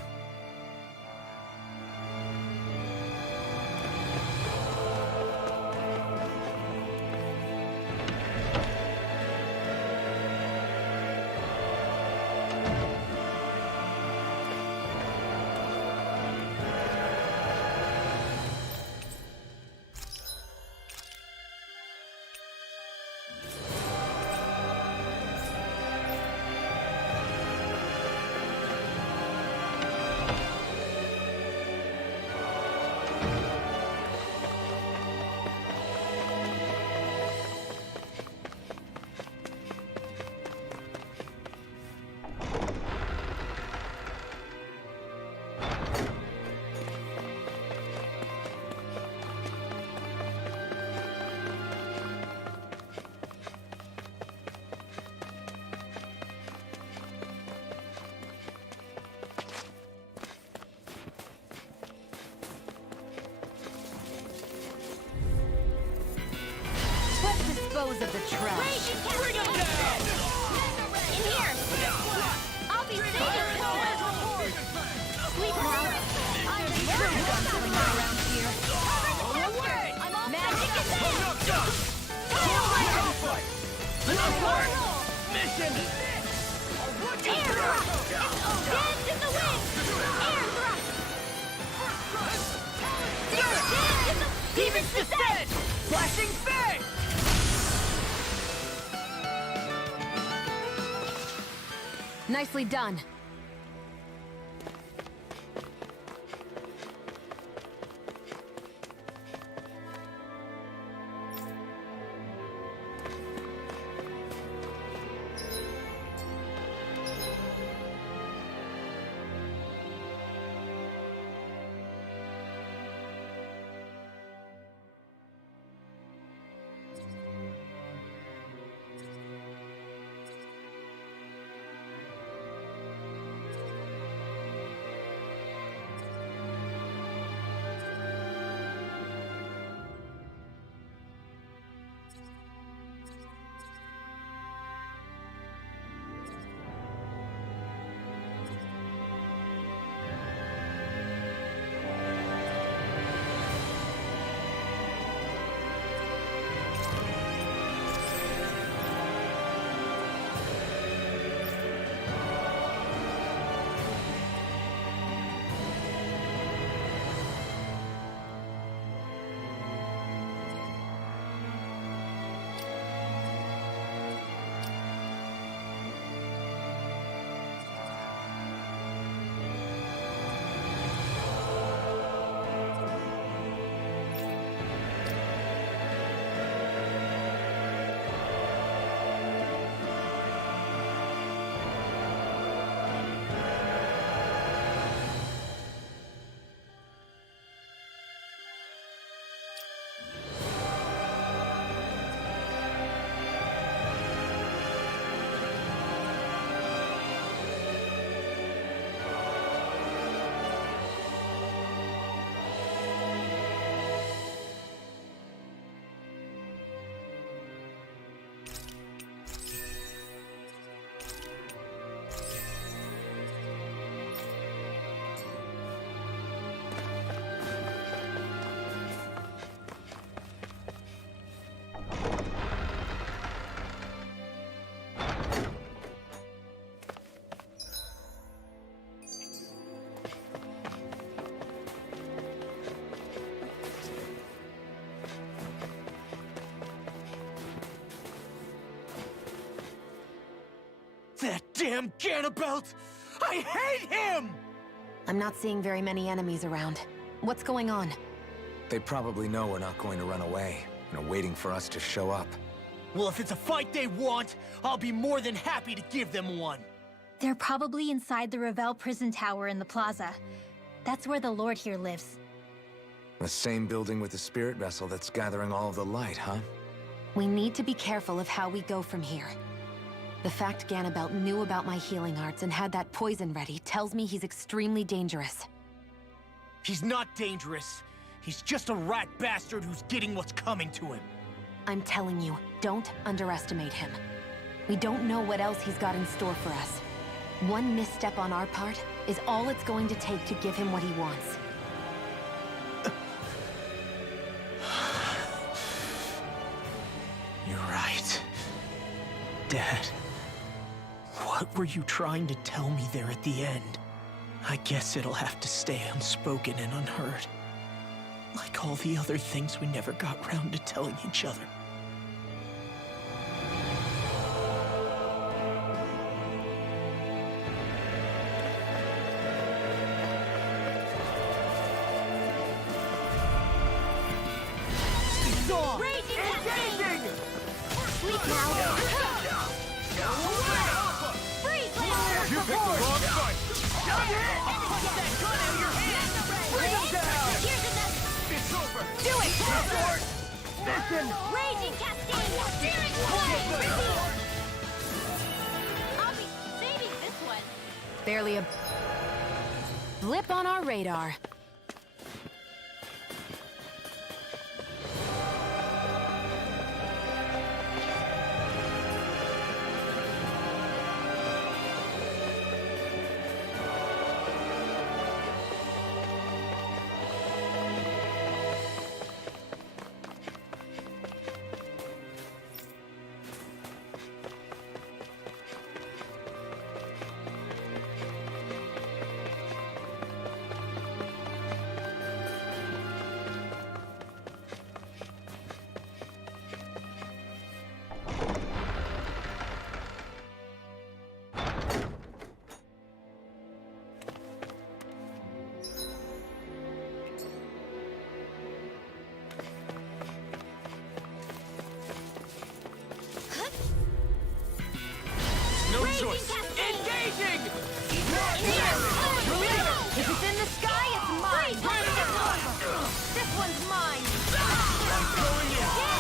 Dispose of the trash. Bring him down! In here! I'll be saving this one! Sleep now! I'm the true gunslinger around here! Cover the capture! I'm all magic is in! Mission! Air thrust! Dance in the wind! Air thrust! Dance in the... Demon's descent! Flashing fang! Nicely done. That damn Ganabelt! I hate him! I'm not seeing very many enemies around. What's going on? They probably know we're not going to run away, and are waiting for us to show up. Well, if it's a fight they want, I'll be more than happy to give them one. They're probably inside the Revel prison tower in the plaza. That's where the Lord here lives. The same building with the spirit vessel that's gathering all of the light, huh? We need to be careful of how we go from here. The fact Ganabelt knew about my healing arts and had that poison ready tells me he's extremely dangerous. He's not dangerous. He's just a rat bastard who's getting what's coming to him. I'm telling you, don't underestimate him. We don't know what else he's got in store for us. One misstep on our part is all it's going to take to give him what he wants. You're right. Dad, what were you trying to tell me there at the end? I guess it'll have to stay unspoken and unheard. Like all the other things we never got round to telling each other. Raging Cascade! Searing Flame! I'll be saving this one. Barely a blip on our radar. No choice. Engaging! If it's in the sky, it's mine! This one's mine!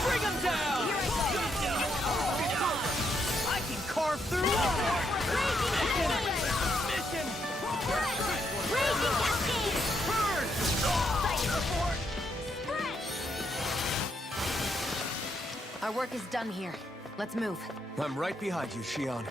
Bring him down! I can carve through Raging Cascade! Our work is done here. Let's move. I'm right behind you, Shion.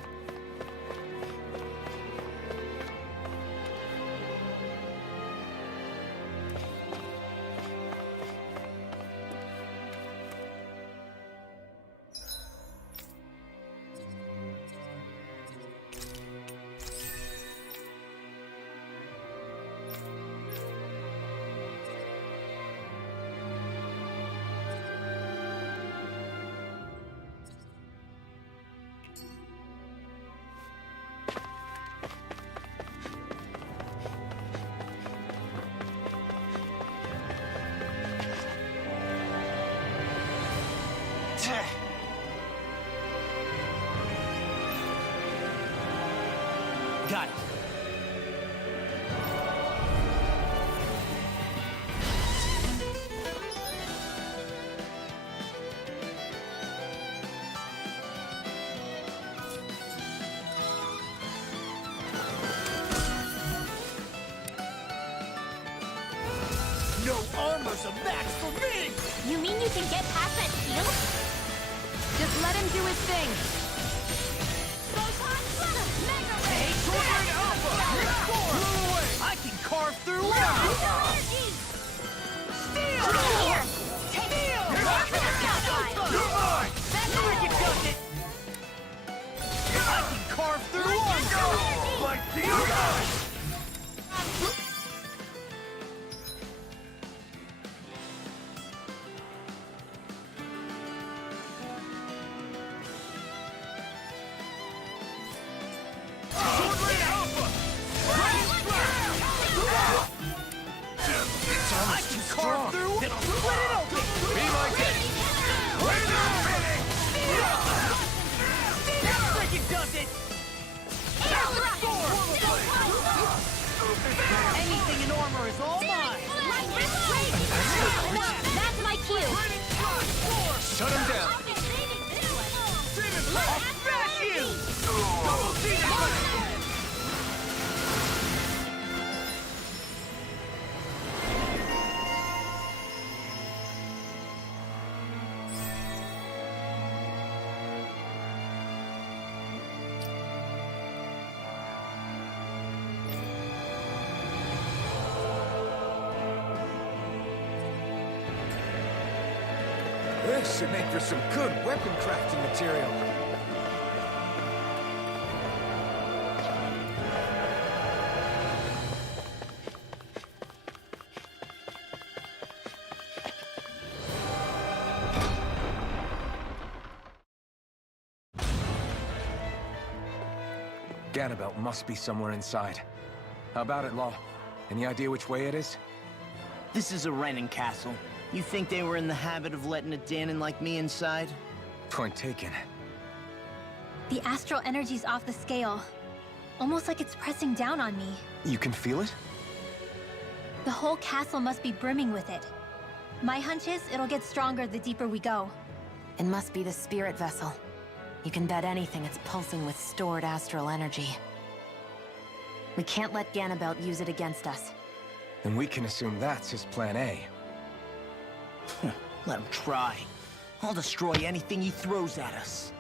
Got it. No armor's a match for me! You mean you can get past that shield? Just let him do his thing. Photon Blast! Mega Hey, Ray! Tornado Alpha! I can carve through Energy! Steel! Here! Take Steel! You're mine! Cricket does it! I can carve through Like these guys! Shut him down! I'll be saving this one. I'll smash you! Double Demon! This should make for some good weapon crafting material. Ganabelt must be somewhere inside. How about it, Law? Any idea which way it is? This is a Renin castle. You think they were in the habit of letting a Danon like me inside? Point taken. The astral energy's off the scale. Almost like it's pressing down on me. You can feel it? The whole castle must be brimming with it. My hunch is it'll get stronger the deeper we go. It must be the spirit vessel. You can bet anything it's pulsing with stored astral energy. We can't let Ganabelt use it against us. Then we can assume that's his plan A. Let him try. I'll destroy anything he throws at us.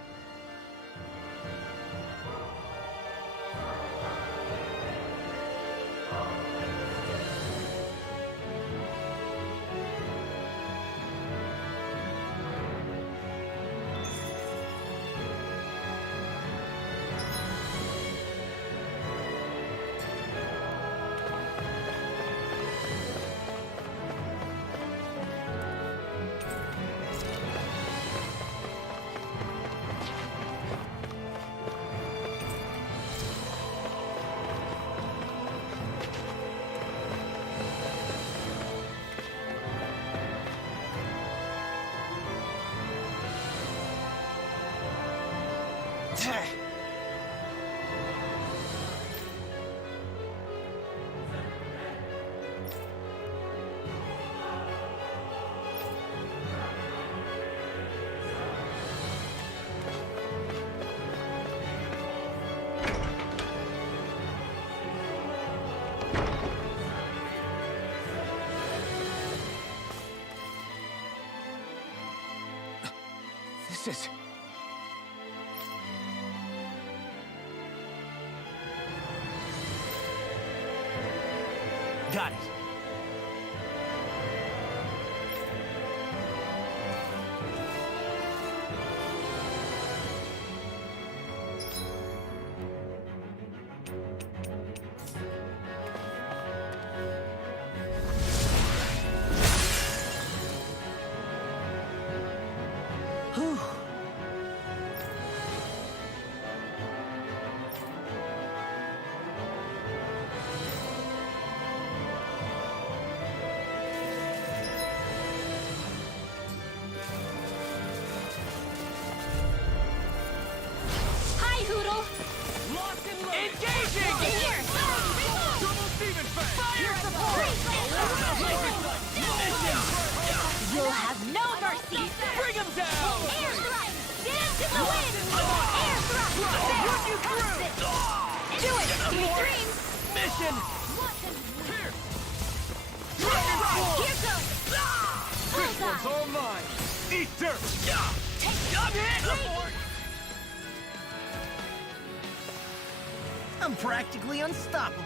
This is... Got it. Whew. Hi, Hoodle. Engaging! Here. Double Demon Fang! Fire support. You'll have no mercy. Bring him down! Air strike. Dance in the wind. Air thrust. Run you Coast it. Do it. Sweet dreams. Mission! Here goes. This one's all mine! Eat dirt! I'm practically unstoppable.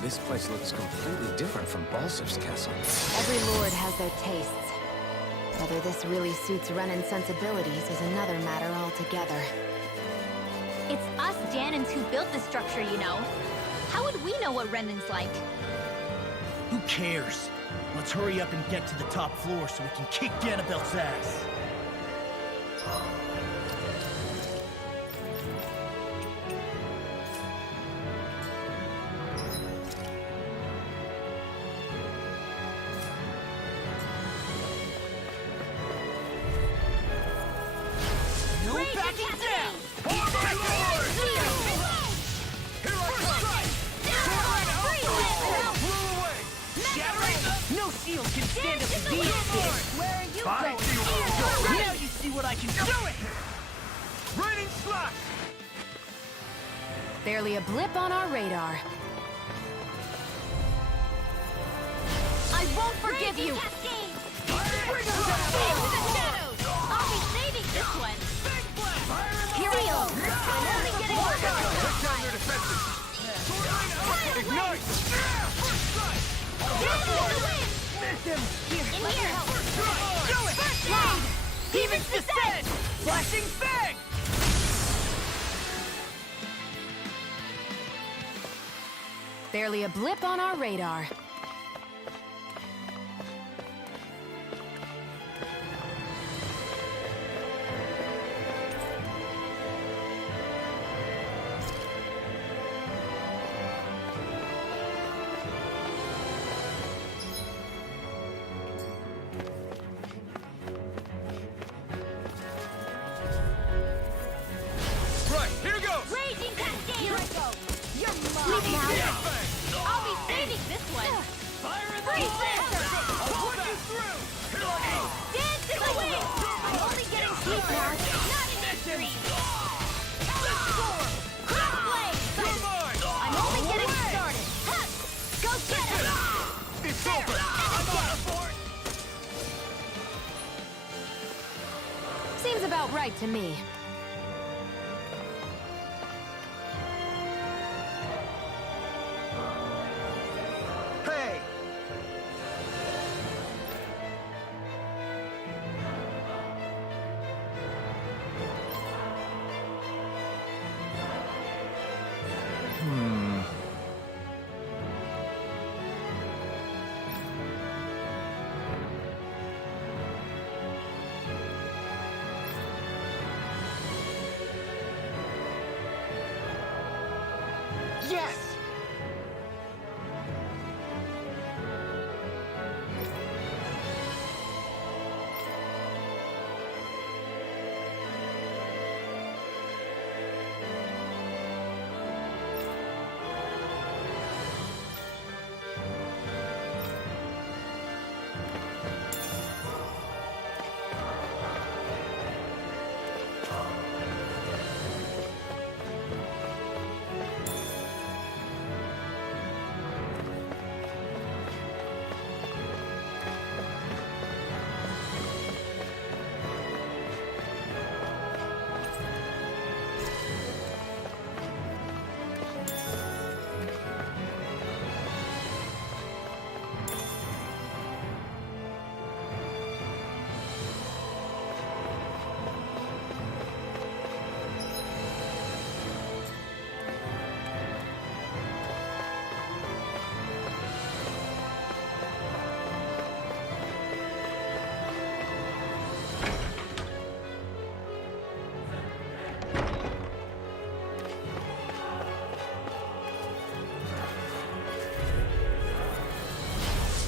This place looks completely different from Balsif's castle. Every lord has their tastes. Whether this really suits Renin's sensibilities is another matter altogether. It's us Danons who built this structure, you know. How would we know what Renin's like? Who cares? Let's hurry up and get to the top floor so we can kick Ganabelt's ass. No backing down! For my lord! Here I come! shield can stand up to these kids. Where are you Body going? shield. Now you see what I can do. It! Raining slash! Barely a blip on our radar. I won't forgive you! Cascade! Bring us into the shadows! I'll be saving this one! Here I go! I'm only getting started! Take down their defenses! Ignite! Miss him! In here! Do it! First blade! Demon's Descent! Flashing Fang! Barely a blip on our radar. Right, here goes! Raging Cascade! Here I go! You're mine! I'll be saving this one! Fire in Freeze the Lancer! I'll put you through! Here I go! Dance in the wind! I'm only getting deep now, not an extreme! Crossblade! You're mine! I'm only getting started! Huh. Go get it! It's over! I'm on the board! Seems about right to me. Hey! Yes!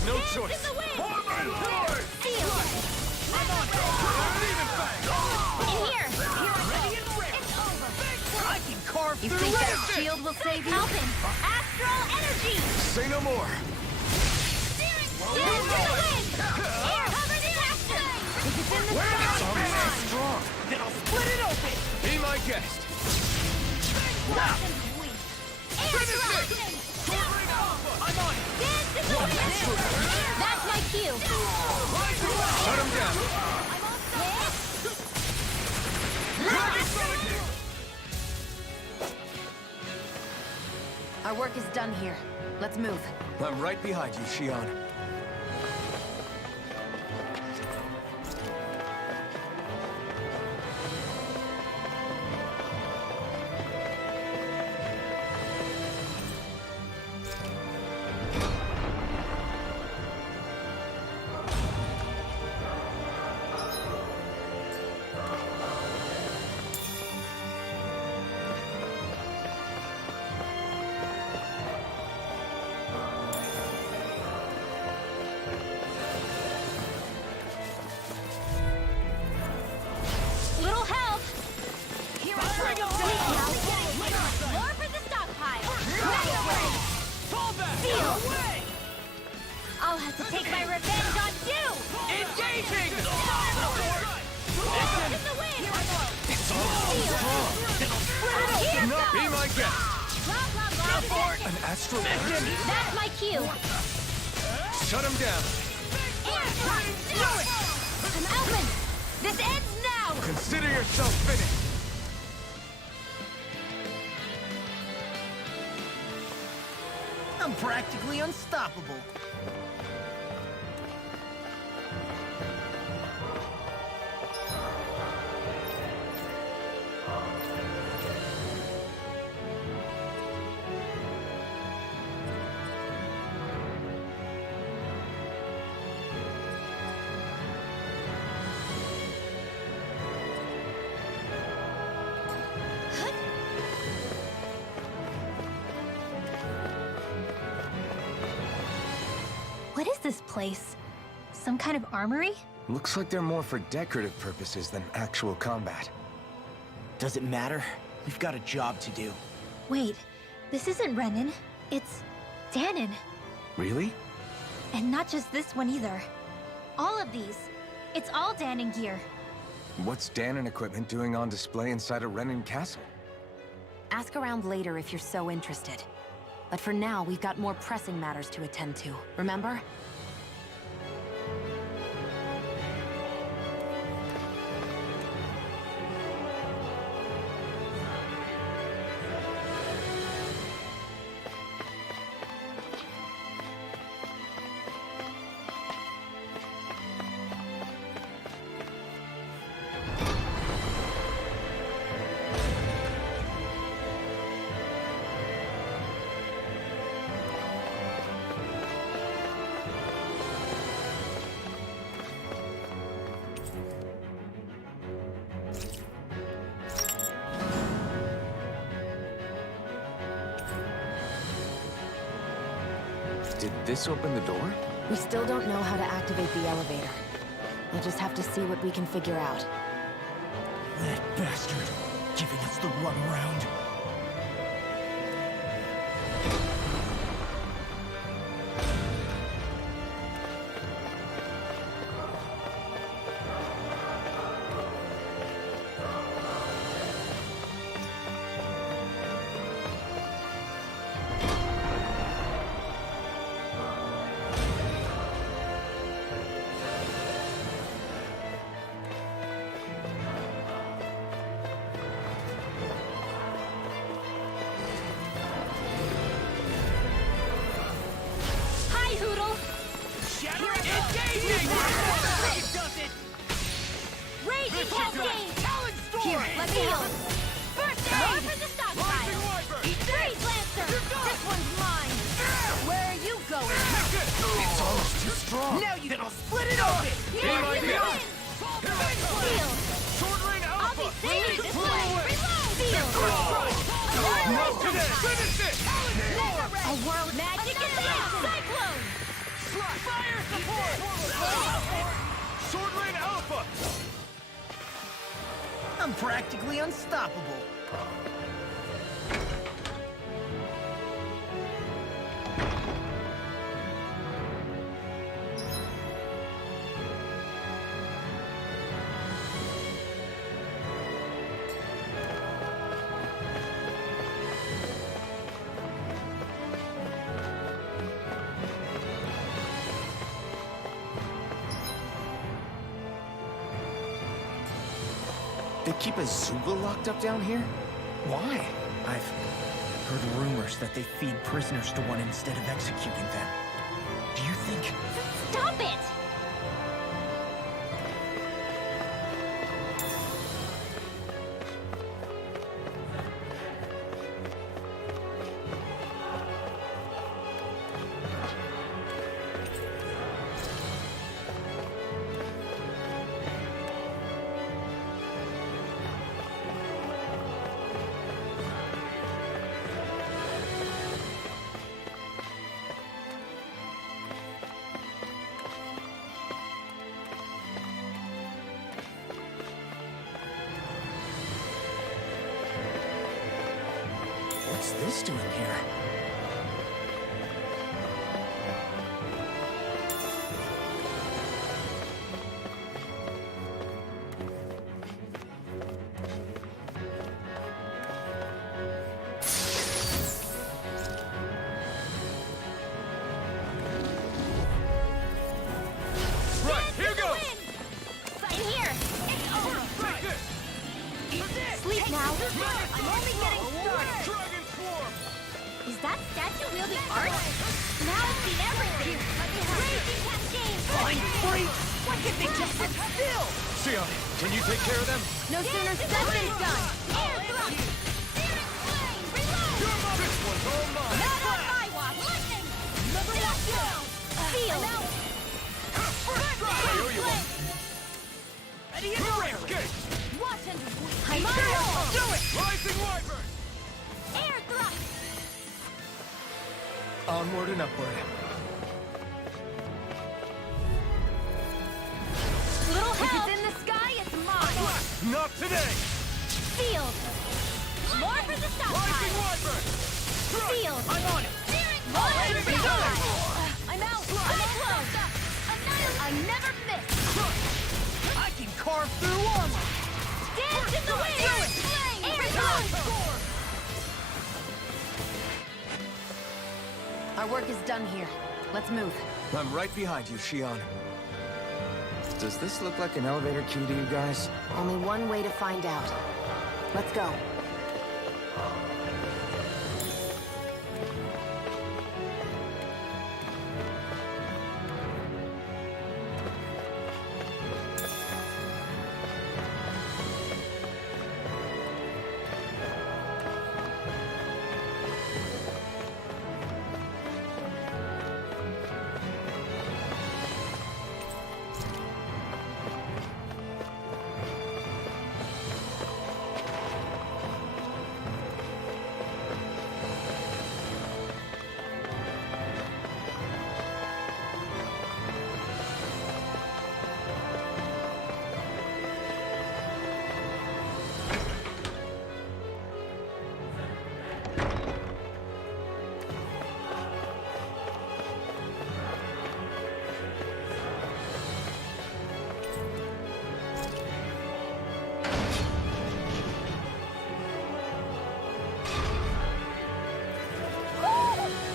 No choice! in the wind! For my lord! Seal! I'm on In here! Ready and ready! It's over! I can carve You through think that anything! shield will save you? Alpin! Astral energy! Say no more! Dance in the wind! Air covered in action! If it's in the Where sky, is come on. strong? Then I'll split it open! Be my guest! Air action! I'm on it! Dance in the wind! That's my cue! Shut him down! Our work is done here. Let's move. I'm right behind you, Shion. Be my guest! Blah, blah, blah. An astral That's my cue. Shut him down! I'm open! This ends now! Consider yourself finished! I'm practically unstoppable. What is this place? Some kind of armory? Looks like they're more for decorative purposes than actual combat. Does it matter? We've got a job to do. Wait, this isn't Renan. It's Danon. Really? And not just this one either. All of these. It's all Danon gear. What's Danon equipment doing on display inside a Renan castle? Ask around later if you're so interested. But for now, we've got more pressing matters to attend to, remember? Did this open the door? We still don't know how to activate the elevator. We'll just have to see what we can figure out. That bastard, giving us the runaround. Hi, Hoodle! Raging Cascade! Here, let me help! First aid! For the stockpile! Freeze Lancer! This one's mine! Where are you going? It's almost too strong. Now you can split it open! Here, my you guest. win! Field! Sword Rain I'll be Alpha! saving this way! Reload! Field! Finish it! A world magic and Cyclone! Fire support! Sword Rain Alpha! I'm practically unstoppable. They keep a Zoogle locked up down here? Why? I've heard rumors that they feed prisoners to one instead of executing them. Do you think... Stop it! What's this doing here? That statue-wielding art? Now I've seen everything! Raging Cascade! Flying freak! Why can't they just sit still? Xion, can you take care of them? No sooner said than done. Air thrust! Searing flame! Reload! This one's all mine! Not on my watch! Lightning! Feel! I owe you one. Ready and ready! Watch and I'm on it! Do it! Rising Wyvern! air thrust! Onward and upward. Little If help! it's in the sky, it's mine. Not today! Field! More for the Rising stockpile! Wyvern! Field! I'm on it! Searing More flame! for the stockpile. I'm out. I'm close! I never miss. I can carve through armor! Dance in the wind! Air thrust! Our work is done here. Let's move. I'm right behind you, Xion. Does this look like an elevator key to you guys? Only one way to find out. Let's go.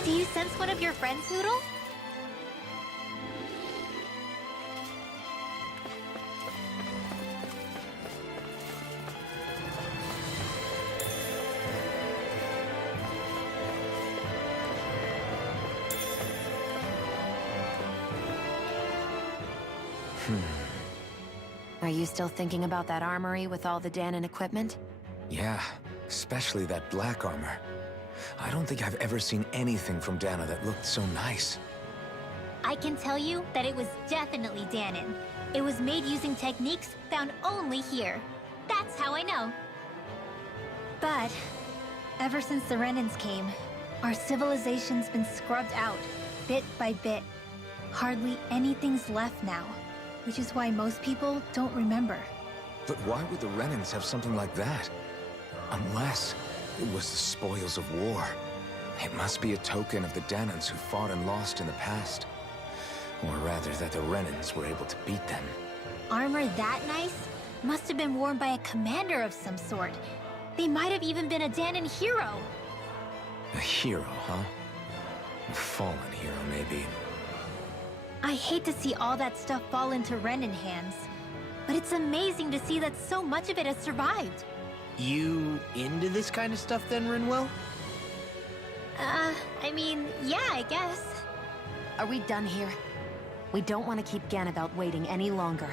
Do you sense one of your friends, Noodle? Are you still thinking about that armory with all the Danon equipment? Yeah, especially that black armor. I don't think I've ever seen anything from Dana that looked so nice. I can tell you that it was definitely Danon. It was made using techniques found only here. That's how I know. But ever since the Renans came, our civilization's been scrubbed out, bit by bit. Hardly anything's left now, which is why most people don't remember. But why would the Renans have something like that? Unless it was the spoils of war. It must be a token of the Danans who fought and lost in the past. Or rather, that the Renans were able to beat them. Armor that nice must have been worn by a commander of some sort. They might have even been a Danon hero. A hero, huh? A fallen hero, maybe. I hate to see all that stuff fall into Renan hands, but it's amazing to see that so much of it has survived. You into this kind of stuff then, Rinwell? I mean, yeah, I guess. Are we done here? We don't want to keep Ganabelt waiting any longer.